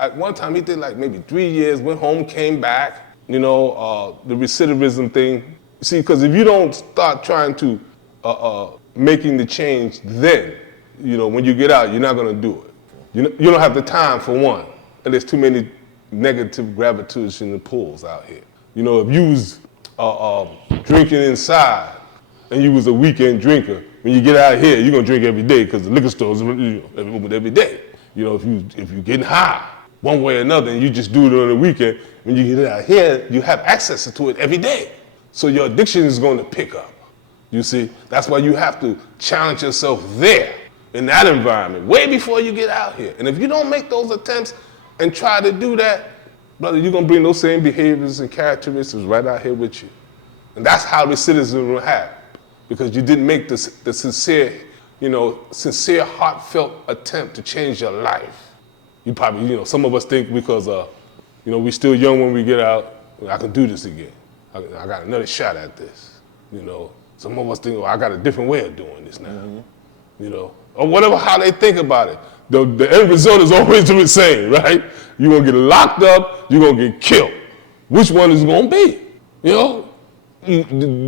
at one time he did like maybe 3 years, went home, came back, the recidivism thing. See, because if you don't start trying to, making the change then, when you get out, you're not gonna do it. You don't have the time for one, and there's too many negative gravitational pulls out here. If you was drinking inside and you was a weekend drinker, when you get out here, you're gonna drink every day because the liquor stores are open every day. If you're getting high one way or another and you just do it on the weekend, when you get out here, you have access to it every day. So your addiction is going to pick up. You see, that's why you have to challenge yourself there in that environment way before you get out here. And if you don't make those attempts and try to do that, brother, you're gonna bring those same behaviors and characteristics right out here with you. And that's how recidivism will happen, because you didn't make the sincere, sincere, heartfelt attempt to change your life. You probably, some of us think because, we're still young when we get out, I can do this again. I got another shot at this. Some of us think, I got a different way of doing this now. Or whatever, how they think about it. The end result is always the same, right? You're gonna get locked up, you're gonna get killed. Which one is it gonna be?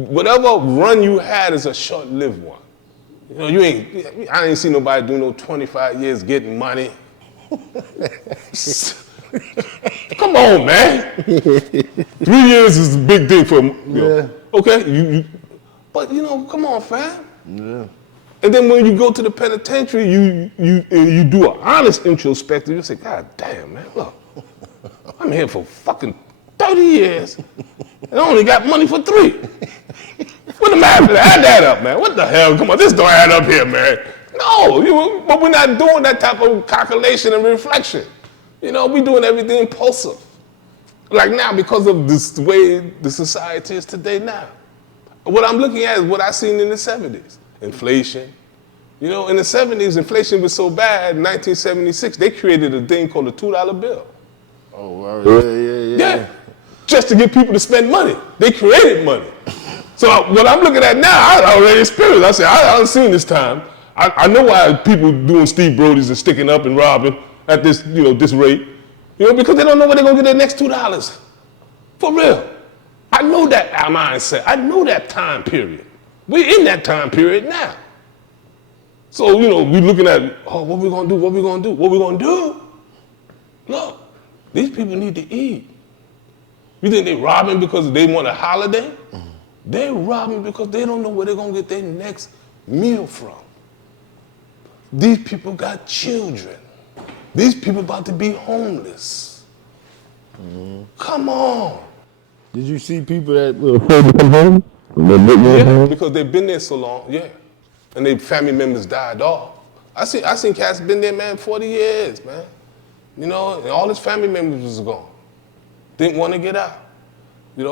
Whatever run you had is a short-lived one. I ain't seen nobody do no 25 years getting money. Come on, man. 3 years is a big thing for okay, but come on, fam. Yeah. And then when you go to the penitentiary, you do an honest introspective. You say, God damn, man, look, I'm here for fucking 30 years, and I only got money for 3. What the matter? Add that up, man. What the hell? Come on, this don't add up here, man. No, but we're not doing that type of calculation and reflection. We're doing everything impulsive. Like now, because of this way the society is today now. What I'm looking at is what I seen in the 70s. Inflation. In the 70s, inflation was so bad, in 1976, they created a thing called the $2 bill. Oh, wow. Yeah. Just to get people to spend money. They created money. So what I'm looking at now, I already experienced. I said, I haven't seen this time. I know why people doing Steve Brody's and sticking up and robbing at this, this rate. Because they don't know where they're going to get their next $2. For real. I know that mindset. I know that time period. We're in that time period now. So, we're looking at, what we going to do? What we going to do? What we going to do? Look, these people need to eat. You think they robbing because they want a holiday? Mm-hmm. They're robbing because they don't know where they're going to get their next meal from. These people got children. These people about to be homeless. Mm-hmm. Come on. Did you see people that were afraid to come home? Yeah, because they've been there so long, yeah. And their family members died off. I seen cats been there, man, 40 years, man. And all his family members was gone. Didn't want to get out. We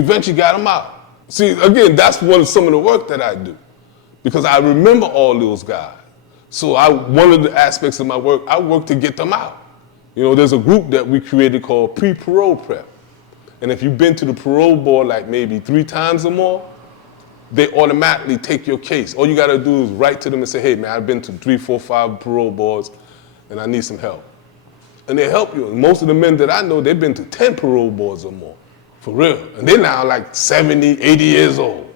eventually got him out. See, again, that's some of the work that I do. Because I remember all those guys. So one of the aspects of my work, I work to get them out. There's a group that we created called Pre-Parole Prep. And if you've been to the parole board like maybe 3 times or more, they automatically take your case. All you gotta do is write to them and say, hey man, I've been to 3, 4, 5 parole boards and I need some help. And they help you. And most of the men that I know, they've been to 10 parole boards or more, for real. And they're now like 70, 80 years old.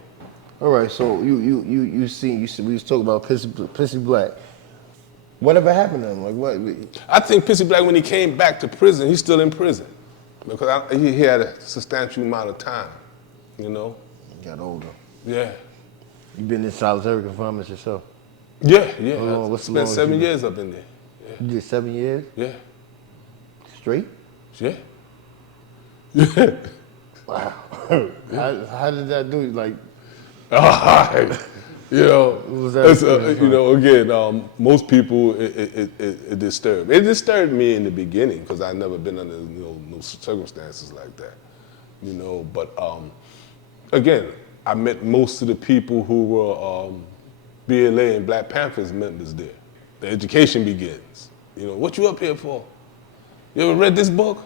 All right, so you see, we was talking about Pissy Black. Whatever happened to him? Like what? I think Pissy Black, when he came back to prison, he's still in prison. Because he had a substantial amount of time, you know? Got older. Yeah. You been in solitary confinement yourself? Yeah. How long? I What's the spent longest 7 you years up in there. You did 7 years? Yeah. Straight? Yeah. Yeah. Wow. How did that do? Like, you know, what was that? you know, again, most people it disturbed. It disturbed me in the beginning because I'd never been under no circumstances like that, you know. But again, I met most of the people who were BLA and Black Panthers members there. The education begins. You know, what you up here for? You ever read this book?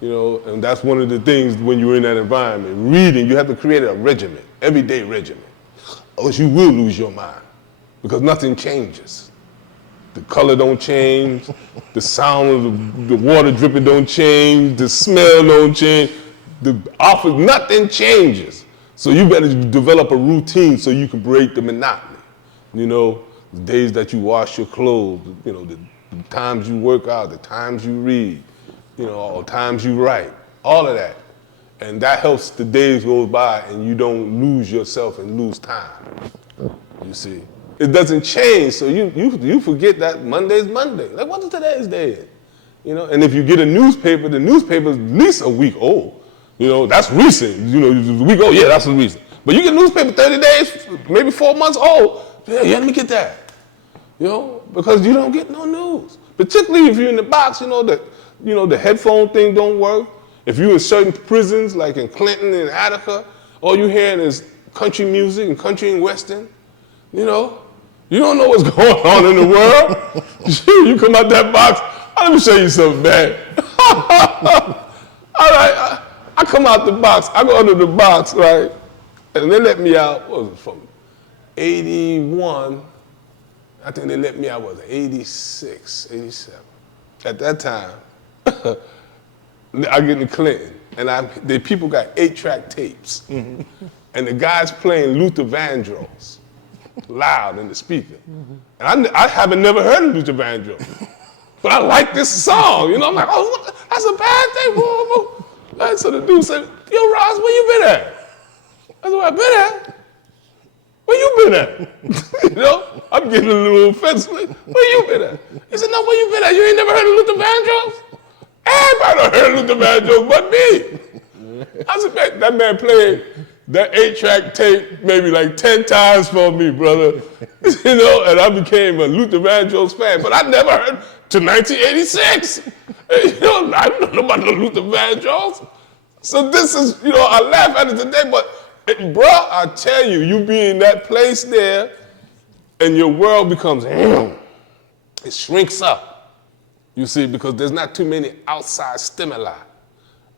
You know, and that's one of the things when you're in that environment. Reading, you have to create a regimen, everyday regimen, or else you will lose your mind because nothing changes. The color don't change, the sound of the water dripping don't change, the smell don't change, the office, nothing changes. So you better develop a routine so you can break the monotony. You know, the days that you wash your clothes, you know, the times you work out, the times you read, you know, or times you write, all of that. And that helps the days go by and you don't lose yourself and lose time, you see. It doesn't change, so you forget that Monday's Monday. Like, what is today's day? You know, and if you get a newspaper, the newspaper's at least a week old. You know, that's recent. You know, the week old, yeah, that's recent. But you get a newspaper 30 days, maybe 4 months old. Yeah, let me get that. You know, because you don't get no news. Particularly if you're in the box, you know, the headphone thing don't work. If you're in certain prisons, like in Clinton and Attica, all you're hearing is country music and country and western. You know, you don't know what's going on in the world. You come out that box, let me show you something, man. All right, I come out the box, I go under the box, right? And they let me out, what was it, from 81, I think they let me out, was 86, 87. At that time, I get to Clinton, and the people got 8-track tapes. Mm-hmm. And the guy's playing Luther Vandross loud in the speaker. And I haven't never heard of Luther Vandross. But I like this song, you know? I'm like, oh, that's a bad thing. And so the dude said, yo, Ross, where you been at? I said, where I been at? Where you been at? You know, I'm getting a little offensive. Where you been at? He said, no, where you been at? You ain't never heard of Luther Vandross? Everybody done heard of Luther Vandross but me. I said, man, that man played that 8-track tape maybe like 10 times for me, brother. You know, and I became a Luther Vandross fan, but I never heard to 1986. You know, I don't know about no Luther Vandross. So this is, you know, I laugh at it today, but bro, I tell you, you be in that place there and your world becomes, it shrinks up. You see, because there's not too many outside stimuli.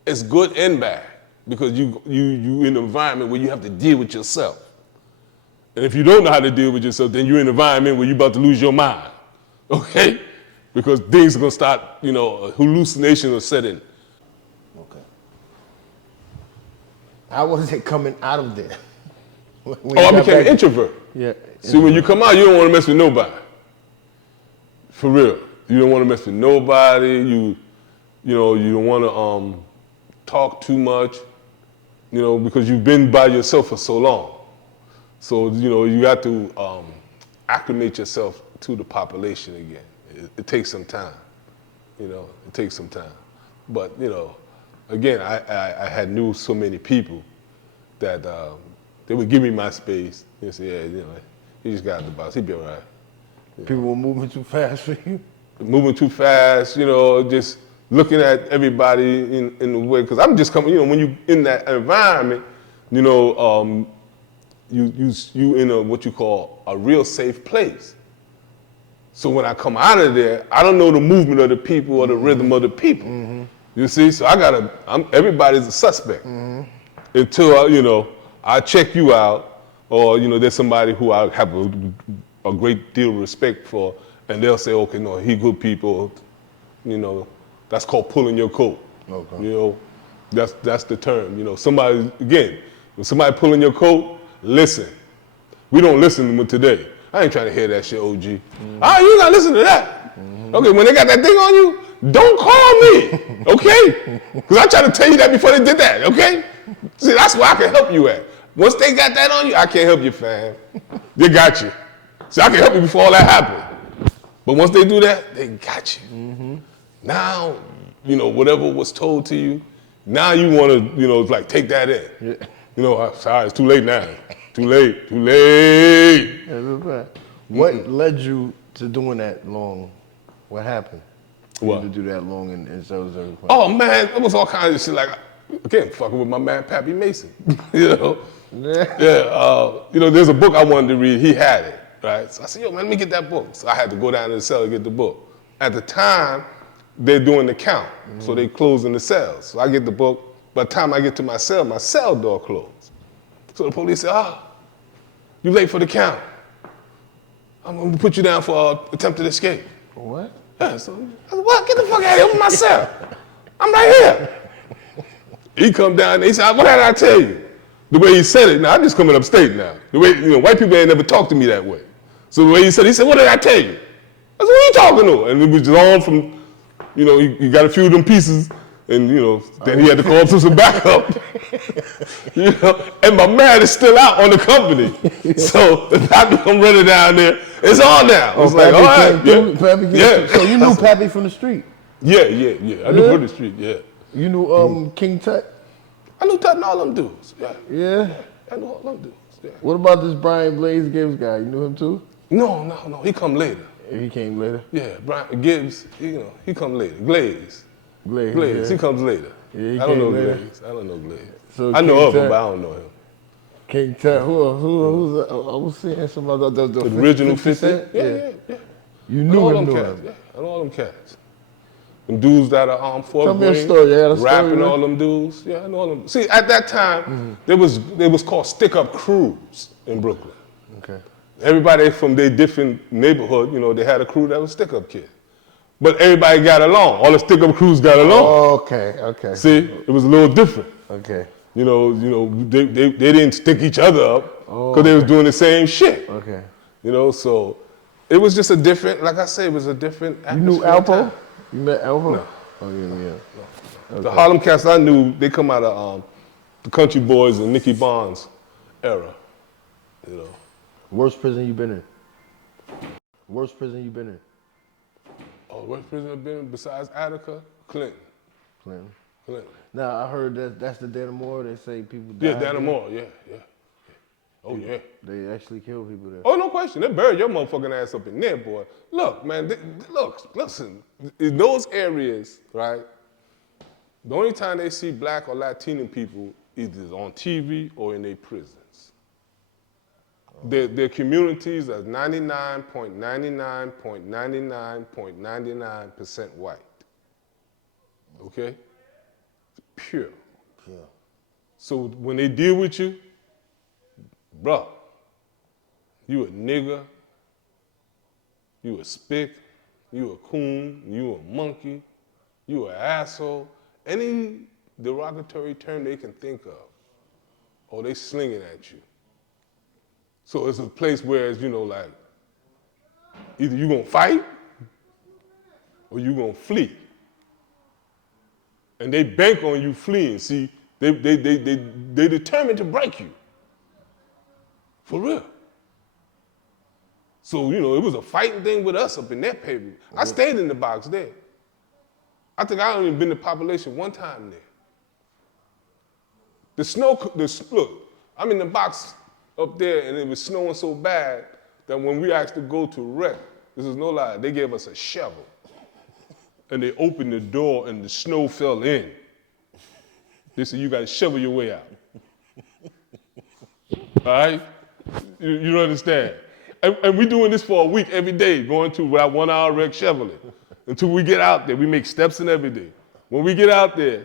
It's good and bad because you in an environment where you have to deal with yourself. And if you don't know how to deal with yourself, then you're in an environment where you're about to lose your mind, okay? Because things are gonna start, you know, hallucination will set in. Okay. How was it coming out of there? I became an introvert. Yeah. See, when you come out, you don't want to mess with nobody. For real. You don't want to mess with nobody. You know, you don't want to talk too much, you know, because you've been by yourself for so long. So, you know, you have to acclimate yourself to the population again. It takes some time, you know, it takes some time. But, you know, again, I had knew so many people that they would give me my space and say, yeah, you know, he just got out the box, he'd be all right. People were moving too fast for you? Moving too fast, you know, just looking at everybody in the way, because I'm just coming, you know, when you in that environment, you know, you in a, what you call a real safe place. So when I come out of there, I don't know the movement of the people or the rhythm of the people. Mm-hmm. You see, so everybody's a suspect until, you know, I check you out, or, you know, there's somebody who I have a great deal of respect for, and they'll say, okay, no, he good people, you know, that's called pulling your coat. Okay. You know, that's the term. You know, somebody, again, when somebody pulling your coat, listen. We don't listen to them today. I ain't trying to hear that shit, OG. Ah, you gotta listen to that. Okay, when they got that thing on you, don't call me, okay? Because I tried to tell you that before they did that, okay? See, that's where I can help you at. Once they got that on you, I can't help you, fam. They got you. See, I can help you before all that happened. But once they do that, they got you. Now, you know, whatever was told to you, now you want to, you know, like take that in. Yeah. You know, I'm sorry, it's too late now. Too late, too late. What led you to doing that long? What happened? For What? you to do that long in service? Oh man, it was all kinds of shit. Like, again, fucking with my man Pappy Mason. You know? You know, there's a book I wanted to read. He had it, right? So I said, yo, man, let me get that book. So I had to go down to the cell to get the book. At the time, they're doing the count, so they closing the cells. So I get the book. By the time I get to my cell door closed. So the police said, you late for the count. I'm gonna put you down for attempted escape. What? Yeah, so I said, what? Get the fuck out of here, open my cell. I'm right here. He come down and he said, what did I tell you? The way he said it, now I'm just coming upstate now. The way, you know, white people ain't never talked to me that way. So the way he said, what did I tell you? I said, what are you talking to? And it was just all from, you know, he got a few of them pieces and, you know, then he had to call to some backup. You know, and my man is still out on the company. So the doctor come running down there. It's on now. It's like, all right. Yeah. So you knew Pappy from the street? Yeah. I knew from the street, yeah. You knew King Tut? I knew Tut and all them dudes. Yeah. I knew all them dudes. Yeah. What about this Brian Blaze Gibbs guy? You knew him too? No. He come later. He came later? Yeah, Brian Gibbs, you know, he come later. Glaze, yeah. he comes later. Yeah, I don't know later. Glaze. I don't know Glaze. So I know King of him, Tut- but I don't know him. King Tut, who's I was seeing some other the original 50? Cent? Yeah. You I knew know all him, them knew cats. him. Yeah, I know all them cats. Them dudes that are Fort Tell me a Greene, story. Yeah, rapping story, all them dudes. Yeah, I know all them. See, at that time, they was called stick-up crews in Brooklyn. Okay. Everybody from their different neighborhood, you know, they had a crew that was stick-up kids. But everybody got along. All the stick-up crews got along. Oh, okay. See, it was a little different. Okay. You know, they didn't stick each other up because they was doing the same shit. Okay. You know, so it was just a different, like I say, it was a different You knew atmosphere at the Alpo? time. You met Alpo? No. Oh, yeah. Okay. The Harlem cats I knew, they come out of the Country Boys and Nicky Barnes era. You know. Worst prison you been in? Worst prison you been in? Oh, worst prison I've been in besides Attica? Clinton. Clinton. Now, I heard that's the Dannemora. They say people died Yeah, there. Dannemora, yeah. Oh, yeah. They actually kill people there. Oh, no question. They buried your motherfucking ass up in there, boy. Look, man, listen. In those areas, right, the only time they see black or Latino people either is on TV or in their prisons. Their communities are 99.99.99.99% white. Okay? Pure. So when they deal with you, bruh, you a nigga, you a spick, you a coon, you a monkey, you an asshole. Any derogatory term they can think of, oh, they slinging at you. So it's a place where it's, you know, like, either you gonna fight or you gonna flee. And they bank on you fleeing. See, they determined to break you. For real. So, you know, it was a fighting thing with us up in that paper. I stayed in the box there. I think I only been to population one time there. Look, I'm in the box up there and it was snowing so bad that when we actually go to wreck, this is no lie, they gave us a shovel. And they opened the door and the snow fell in. They said, you gotta shovel your way out. All right? You don't understand? And we doing this for a week every day, going to about 1 hour wreck shoveling. Until we get out there, we make steps and everything. When we get out there,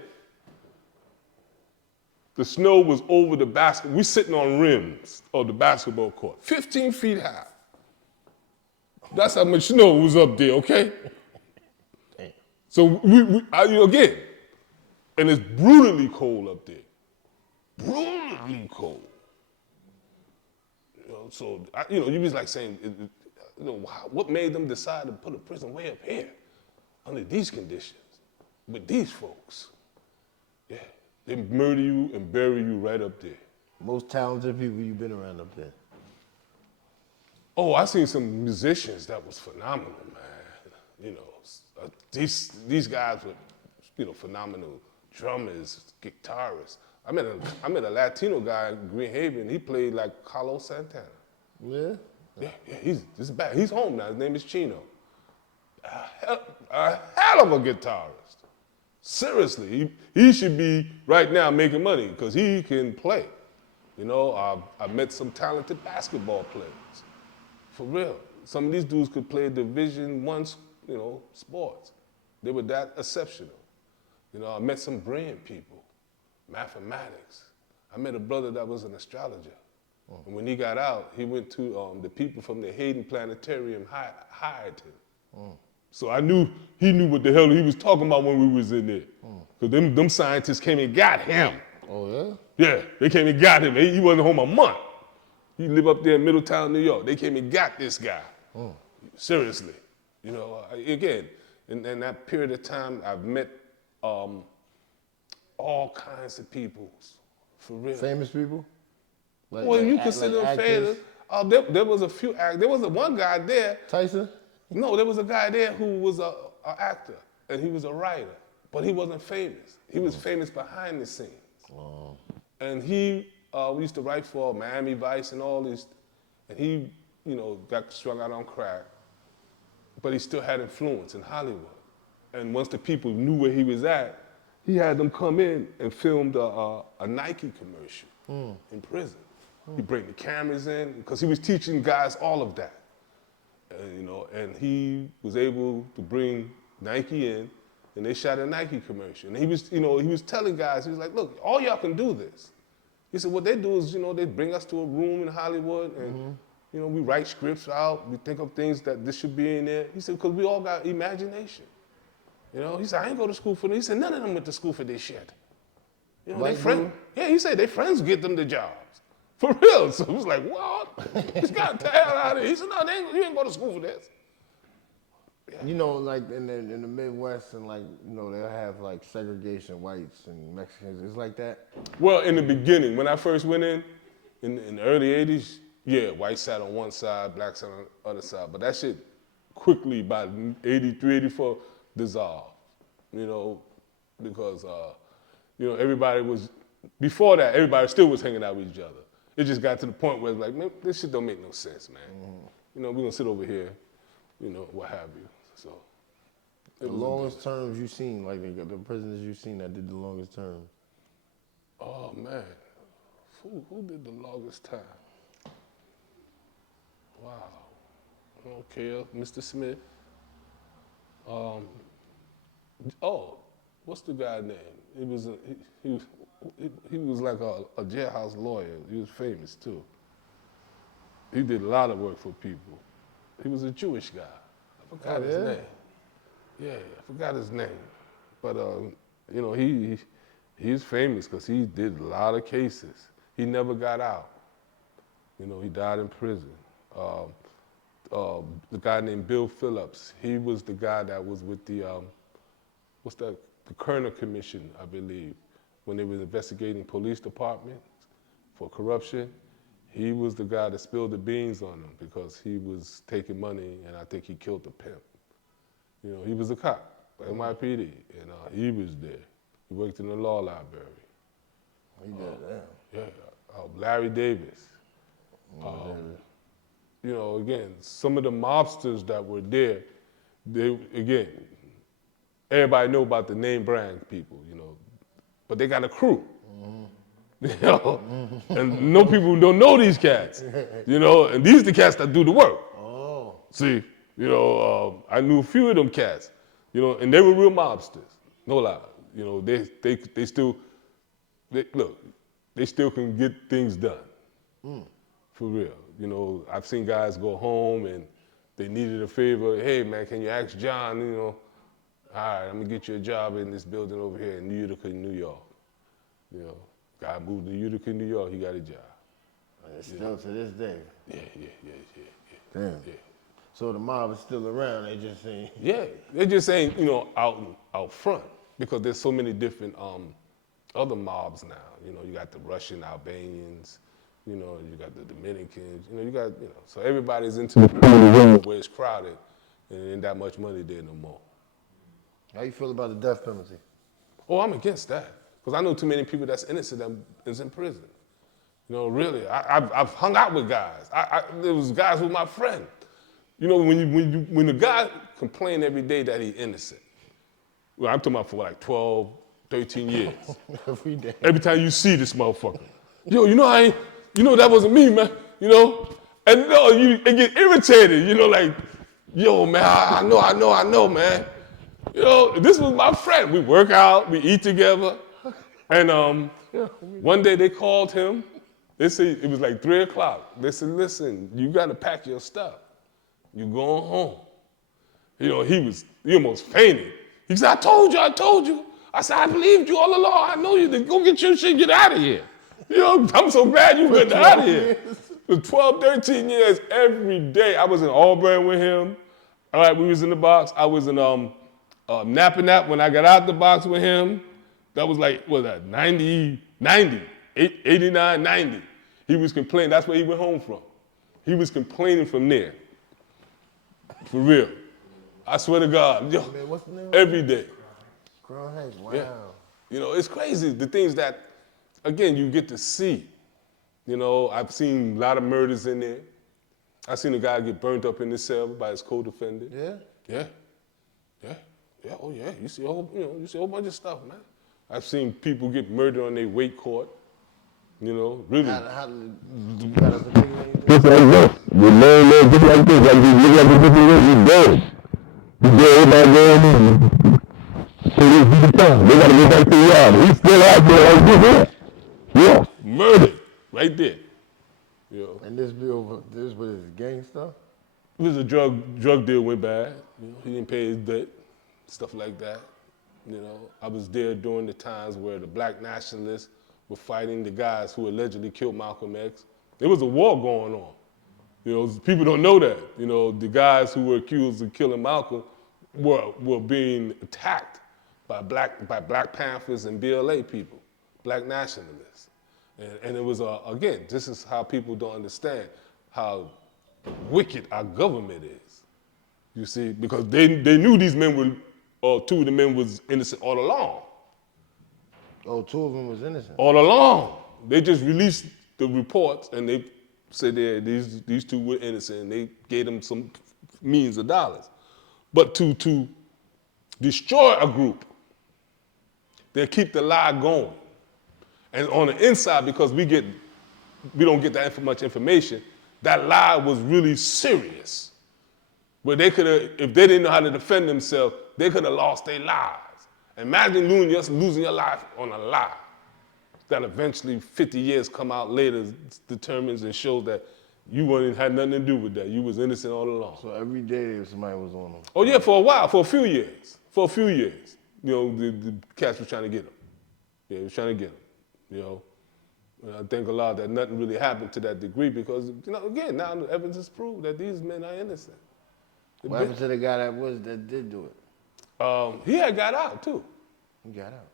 the snow was over the basket. We sitting on rims of the basketball court, 15 feet high. That's how much snow was up there, okay? So again, and it's brutally cold up there. Brutally cold. You know, so you was like saying, what made them decide to put a prison way up here, under these conditions, with these folks? Yeah, they murder you and bury you right up there. Most talented people you've been around up there. Oh, I seen some musicians that was phenomenal, man. These guys were, phenomenal drummers, guitarists. I met a Latino guy in Green Haven. He played like Carlos Santana. Yeah? Yeah, he's bad. He's home now. His name is Chino. A hell of a guitarist. Seriously, he should be right now making money because he can play. I met some talented basketball players. For real. Some of these dudes could play Division I, sports. They were that exceptional. I met some brilliant people, mathematics. I met a brother that was an astrologer. And when he got out, he went to the people from the Hayden Planetarium hired him. So I knew he knew what the hell he was talking about when we was in there. Because them scientists came and got him. Oh, yeah? Yeah, they came and got him. He wasn't home a month. He lived up there in Middletown, New York. They came and got this guy. Seriously. Again, in that period of time, I've met all kinds of people, for real. Famous people? You consider them famous. There was a few actors. There was one guy there. Tyson? No, there was a guy there who was an actor, and he was a writer, but he wasn't famous. He was famous behind the scenes. And we used to write for Miami Vice and all these, and he, got strung out on crack, but he still had influence in Hollywood. And once the people knew where he was at, he had them come in and filmed a Nike commercial in prison. He'd bring the cameras in, because he was teaching guys all of that. And he was able to bring Nike in, and they shot a Nike commercial. And he was telling guys, he was like, look, all y'all can do this. He said, what they do is, they bring us to a room in Hollywood, and we write scripts out, we think of things that this should be in there. He said, because we all got imagination. He said, I ain't go to school for this. He said, none of them went to school for this shit. They friends. Yeah, he said, their friends get them the jobs. For real. So he was like, what? This guy the hell out of here. He said, no, you ain't go to school for this. Yeah. Like in the Midwest and they'll have like segregation, whites and Mexicans. It's like that? Well, in the beginning, when I first went in the early 80s, yeah, white sat on one side, black sat on the other side. But that shit quickly, by 83, 84, dissolved. Because, everybody was, before that, everybody still was hanging out with each other. It just got to the point where it's like, man, this shit don't make no sense, man. We're gonna sit over here, what have you. So. The longest terms you've seen, like the prisoners you've seen that did the longest term? Oh, man. Who did the longest time? Wow. Okay, Mr. Smith. What's the guy name? He was like a jailhouse lawyer. He was famous too. He did a lot of work for people. He was a Jewish guy. I forgot his name. Yeah, I forgot his name. But he's famous because he did a lot of cases. He never got out. He died in prison. The guy named Bill Phillips, he was the guy that was with the Kerner Commission, I believe, when they was investigating police departments for corruption. He was the guy that spilled the beans on them because he was taking money, and I think he killed the pimp. He was a cop, NYPD, and he was there. He worked in the law library. He did that. Yeah, Larry Davis. Again, some of the mobsters that were there, everybody know about the name brand people, but they got a crew. And no people don't know these cats, and these the cats that do the work. Oh. See, I knew a few of them cats, and they were real mobsters, no lie. They still can get things done, for real. I've seen guys go home and they needed a favor. Hey man, can you ask John, all right, I'm gonna get you a job in this building over here in Utica, New York. Guy moved to Utica, New York, he got a job. It's still to this day. Yeah. Damn. Yeah. So the mob is still around. They just ain't. Yeah, they just ain't, out front because there's so many different other mobs now. You got the Russian Albanians, you got the Dominicans, so everybody's into the criminal where it's crowded and ain't that much money there no more. How you feel about the death penalty? Oh, I'm against that because I know too many people that's innocent that is in prison. Really, I've hung out with guys. There was guys who were my friend. When the guy complain every day that he's innocent, well, I'm talking about for like 12, 13 years. Every day. Every time you see this motherfucker, that wasn't me, man. And it get irritated. Like, yo, man, I know, man. This was my friend. We work out, we eat together, and one day they called him. They said it was like 3 o'clock. They said, listen, you got to pack your stuff. You going home. He almost fainted. He said, I told you. I said, I believed you all along. I know you. Then go get your shit, get out of here. I'm so glad you went out of here. For 12, 13 years, every day, I was in Auburn with him. All right, we was in the box. I was in Nap when I got out the box with him. That was like, 89, 90. He was complaining. That's where he went home from. He was complaining from there. For real. I swear to God. Yo, Man, what's the name? every day. Crown Heights, wow. Yeah. It's crazy. The things that, again, you get to see. I've seen a lot of murders in there. I've seen a guy get burnt up in the cell by his co-defendant. Yeah? Yeah. Oh yeah. You see a whole bunch of stuff, man. I've seen people get murdered on their weight court. Really. How you got a particular name? Just like this. You learn just like this. Like you look like a different way, you dead. You dead, everybody going in. So you the time. They gotta go back to the yard. He's still out there like this here. Yeah. Murdered. Right there. And this what is gang stuff? It was a drug deal went bad. He didn't pay his debt, stuff like that. I was there during the times where the black nationalists were fighting the guys who allegedly killed Malcolm X. There was a war going on. People don't know that. The guys who were accused of killing Malcolm were being attacked by Black Panthers and BLA people, black nationalists. And it was, again, this is how people don't understand how wicked our government is. You see, because they knew these men were, 2 of the men was innocent all along. Oh, 2 of them was innocent. All along. They just released the reports and they said these 2 were innocent and they gave them some millions of dollars. But to destroy a group, they keep the lie going. And on the inside, because we don't get that much information, that lie was really serious. Where they could have, if they didn't know how to defend themselves, they could have lost their lives. Imagine losing your life on a lie that eventually 50 years come out later determines and shows that you had nothing to do with that. You was innocent all along. So every day somebody was on them. Oh yeah, for a while, for a few years. The cats was trying to get them. Yeah, they was trying to get them, And I think a lot that nothing really happened to that degree because, again, now the evidence has proved that these men are innocent. What happened to the guy that did do it? He had got out too. He got out.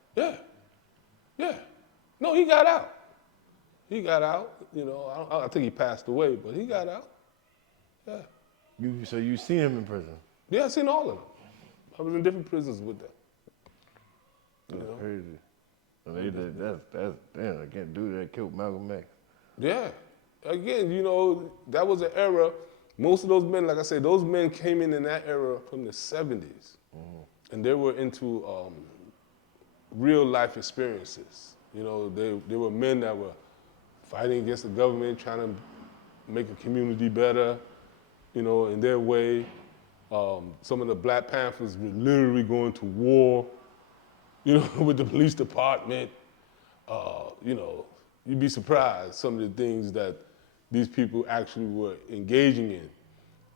Yeah. No, he got out. He got out. I think he passed away, but he got out. Yeah. So you seen him in prison? Yeah, I seen all of them. I was in different prisons with them. That's crazy. That's damn. I can't do that. Killed Malcolm X. Yeah. Again, that was an era. Most of those men, like I said, those men came in that era from the 70s. Mm-hmm. And they were into real life experiences. They were men that were fighting against the government, trying to make a community better, in their way. Some of the Black Panthers were literally going to war, with the police department. You'd be surprised some of the things that these people actually were engaging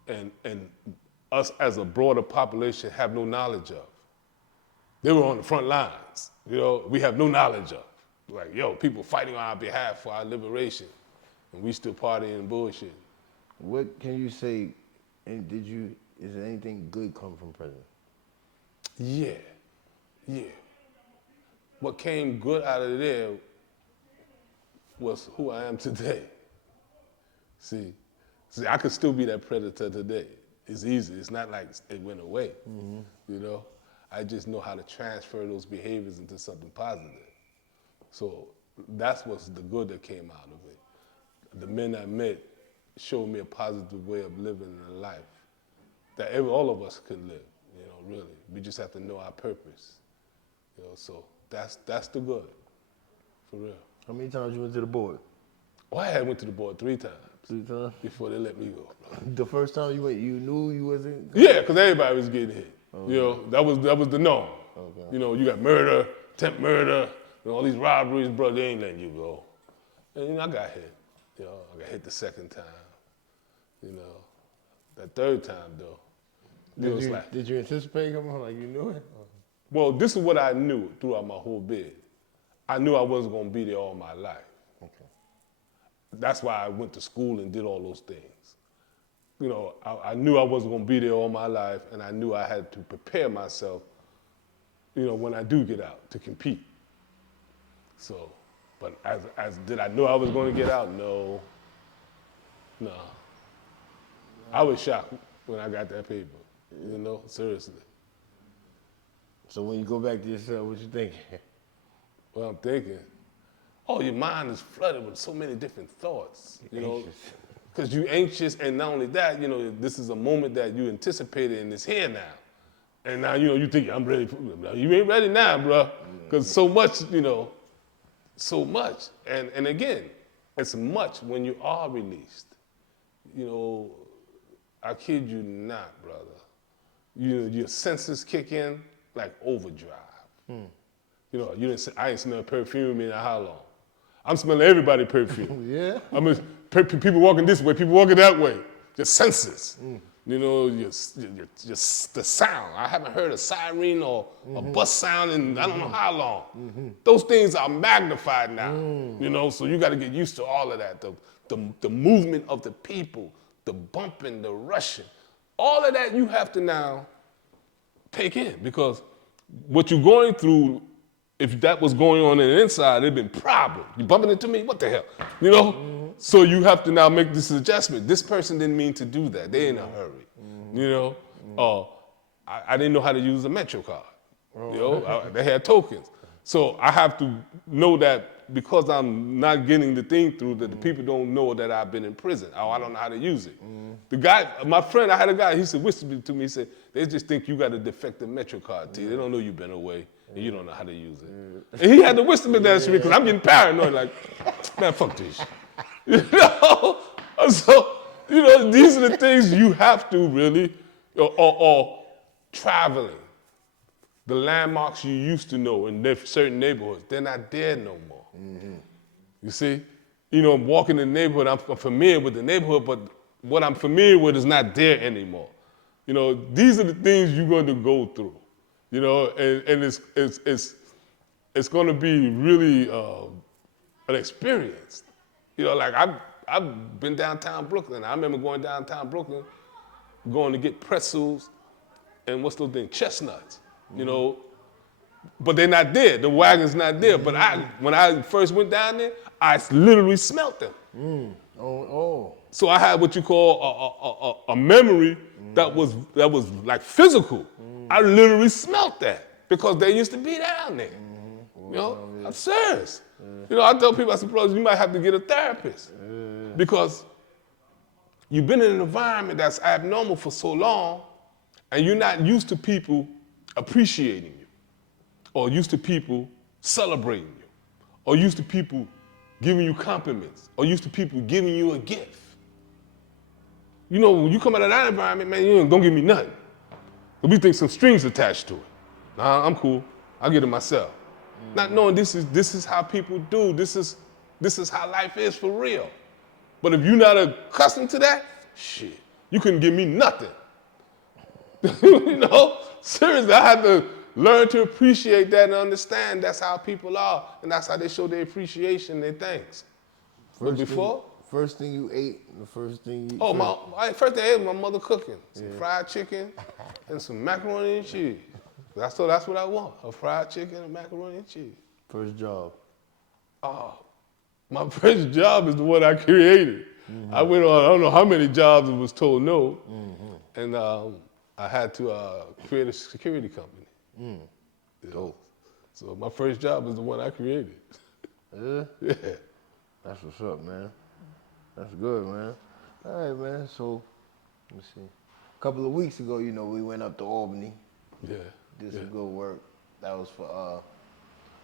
in and us as a broader population have no knowledge of. They were on the front lines, we have no knowledge of. Like, people fighting on our behalf for our liberation. and we still partying and bullshit. What can you say? And is there anything good come from prison? Yeah. What came good out of there was who I am today. See, I could still be that predator today. It's easy. It's not like it went away. You know, I just know how to transfer those behaviors into something positive. So that's what's the good that came out of it. The men I met showed me a positive way of living a life that all of us could live. You know, really. We just have to know our purpose. You know, so that's the good, for real. How many times you went to the board? Oh, I went to the board 3 times. 3 times? Before they let me go. The first time you went, you knew you wasn't? Yeah, because everybody was getting hit. Okay. You know, that was the norm. Okay. You know, you got murder, attempt murder, all these robberies, bro, they ain't letting you go. And you know, I got hit. You know, I got hit the second time. You know, that third time though. Did you anticipate coming home like you knew it? Well, this is what I knew throughout my whole bid. I knew I wasn't gonna be there all my life. Okay. That's why I went to school and did all those things. You know, I knew I wasn't gonna be there all my life, and I knew I had to prepare myself, you know, when I do get out to compete. So, but as did I know I was gonna get out? No. I was shocked when I got that paper, you know, seriously. So when you go back to yourself, what you thinking? Well, I'm thinking, your mind is flooded with so many different thoughts, you know, because you're anxious, and not only that, you know, this is a moment that you anticipated and it's here now. And now, you know, you think, I'm ready. You ain't ready now, bro, because so much, you know, so much. And again, it's much when you are released. You know, I kid you not, brother. Your senses kick in like overdrive. You know, I ain't smelled perfume in how long? I'm smelling everybody's perfume. Yeah? I mean, people walking this way, people walking that way. Your senses. You know, the sound. I haven't heard a siren or a bus sound in I don't know how long. Those things are magnified now. You know, so you got to get used to all of that. The movement of the people, the bumping, the rushing. All of that you have to now take in, because what you're going through, if that was going on in the inside, it'd been problem. You bumping into me? What the hell? You know? So you have to now make this adjustment. This person didn't mean to do that. They in a hurry. You know? I didn't know how to use a Metro card. You know? They had tokens. So I have to know that because I'm not getting the thing through, that the people don't know that I've been in prison. I don't know how to use it. The guy, my friend, I had a guy, he said, whispered to me, he said, they just think you got a defective Metro card, T. They don't know you've been away and you don't know how to use it. And he had to whisper that to me because I'm getting paranoid, like, man, fuck this. You know? So, you know, these are the things you have to really, or traveling. The landmarks you used to know in certain neighborhoods, they're not there no more. You see? You know, I'm walking in the neighborhood, I'm familiar with the neighborhood, but what I'm familiar with is not there anymore. You know, these are the things you're going to go through. You know, and it's going to be really an experience. You know, like I've been downtown Brooklyn. I remember going downtown Brooklyn, going to get pretzels and what's those things, chestnuts. You know, but they're not there. The wagon's not there. But when I first went down there, I literally smelt them. So I had what you call a memory that was like physical. I literally smelt that because they used to be down there. You know, I'm serious. You know, I tell people, I said, bro, you might have to get a therapist because you've been in an environment that's abnormal for so long, and you're not used to people appreciating you, or used to people celebrating you, or used to people giving you compliments, or used to people giving you a gift. You know, when you come out of that environment, man, you don't give me nothing. But we think some strings attached to it. Nah, I'm cool. I'll get it myself. Not knowing this is how people do. This is how life is for real. But if you're not accustomed to that, shit, you couldn't give me nothing. You know, seriously, I had to learn to appreciate that and understand that's how people are, and that's how they show their appreciation, their thanks. But before, First thing you ate, the first thing you. First thing I ate was my mother cooking. Some fried chicken and some macaroni and cheese. That's what I want, a fried chicken and macaroni and cheese. First job. Oh, my first job is the one I created. I went on, I don't know how many jobs I was told no, and I had to create a security company. Dope. So my first job is the one I created. Yeah? Yeah. That's what's up, man. That's good, man. All right, man. So, let me see. A couple of weeks ago, you know, we went up to Albany. Yeah. Did some good work. That was for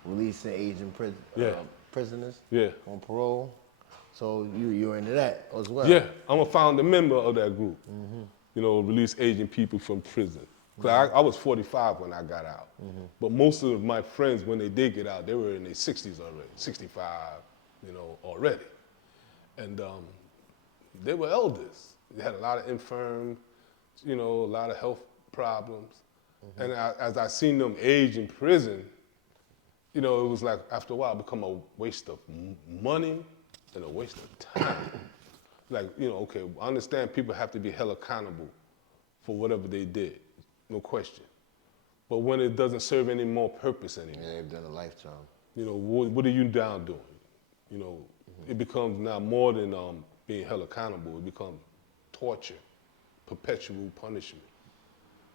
releasing Asian prisoners on parole. So you're into that as well. Yeah, I'm a founder member of that group. You know, release Asian people from prison. 'Cause I was 45 when I got out. But most of my friends, when they did get out, they were in their 60s already, 65, you know, already. And they were elders. They had a lot of infirm, you know, a lot of health problems. And as I seen them age in prison, you know, it was like, after a while, it become a waste of money and a waste of time. Like, you know, okay, I understand people have to be held accountable for whatever they did, no question. But when it doesn't serve any more purpose anymore. Yeah, they've done a lifetime. You know, what are you down doing? You know, it becomes now more than being held accountable. It becomes torture, perpetual punishment.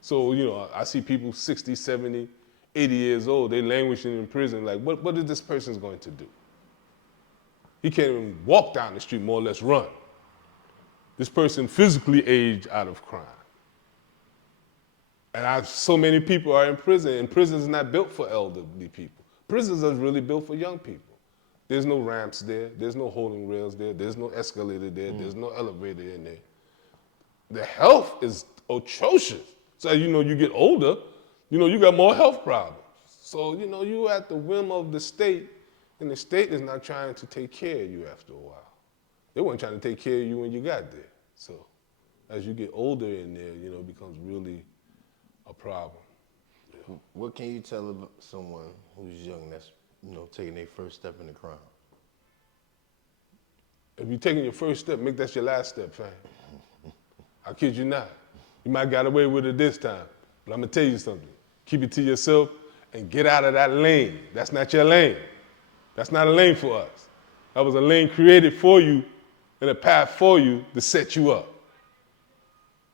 So, you know, I see people 60, 70, 80 years old, they languishing in prison. Like, what is this person's going to do? He can't even walk down the street, more or less run. This person physically aged out of crime. And so many people are in prison, and prison is not built for elderly people. Prisons are really built for young people. There's no ramps there, there's no holding rails there, there's no escalator there, there's no elevator in there. The health is atrocious. So as you know, you get older, you know, you got more health problems. So, you know, you at the whim of the state, and the state is not trying to take care of you after a while. They weren't trying to take care of you when you got there. So as you get older in there, you know, it becomes really a problem. Yeah. What can you tell someone who's young that's, you know, taking their first step in the crime? If you're taking your first step, make that your last step, fam. I kid you not. You might got away with it this time, but I'm gonna tell you something. Keep it to yourself and get out of that lane. That's not your lane. That's not a lane for us. That was a lane created for you and a path for you to set you up.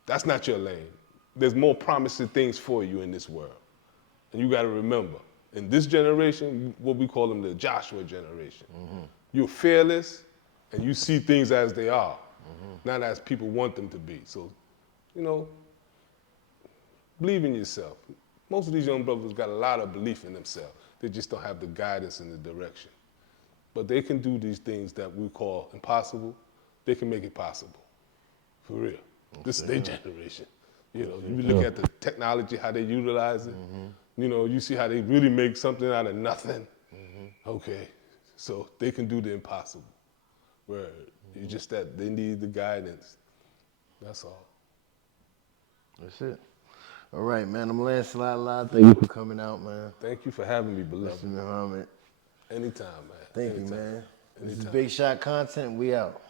That's not your lane. There's more promising things for you in this world. And you gotta remember, in this generation, what we call them the Joshua generation, you're fearless and you see things as they are, not as people want them to be. So, you know, believe in yourself. Most of these young brothers got a lot of belief in themselves. They just don't have the guidance and the direction. But they can do these things that we call impossible. They can make it possible, for real. This is their generation. You know, you look at the technology, how they utilize it. You know, you see how they really make something out of nothing. Okay, so they can do the impossible. Where it's just that they need the guidance. That's all. That's it. All right, man. I'm Lancelot. Thank you for coming out, man. Thank you for having me, beloved. Mr. Muhammad. Anytime, man. Thank you, Anytime. man. This is Anytime. Big Shot Content. We out.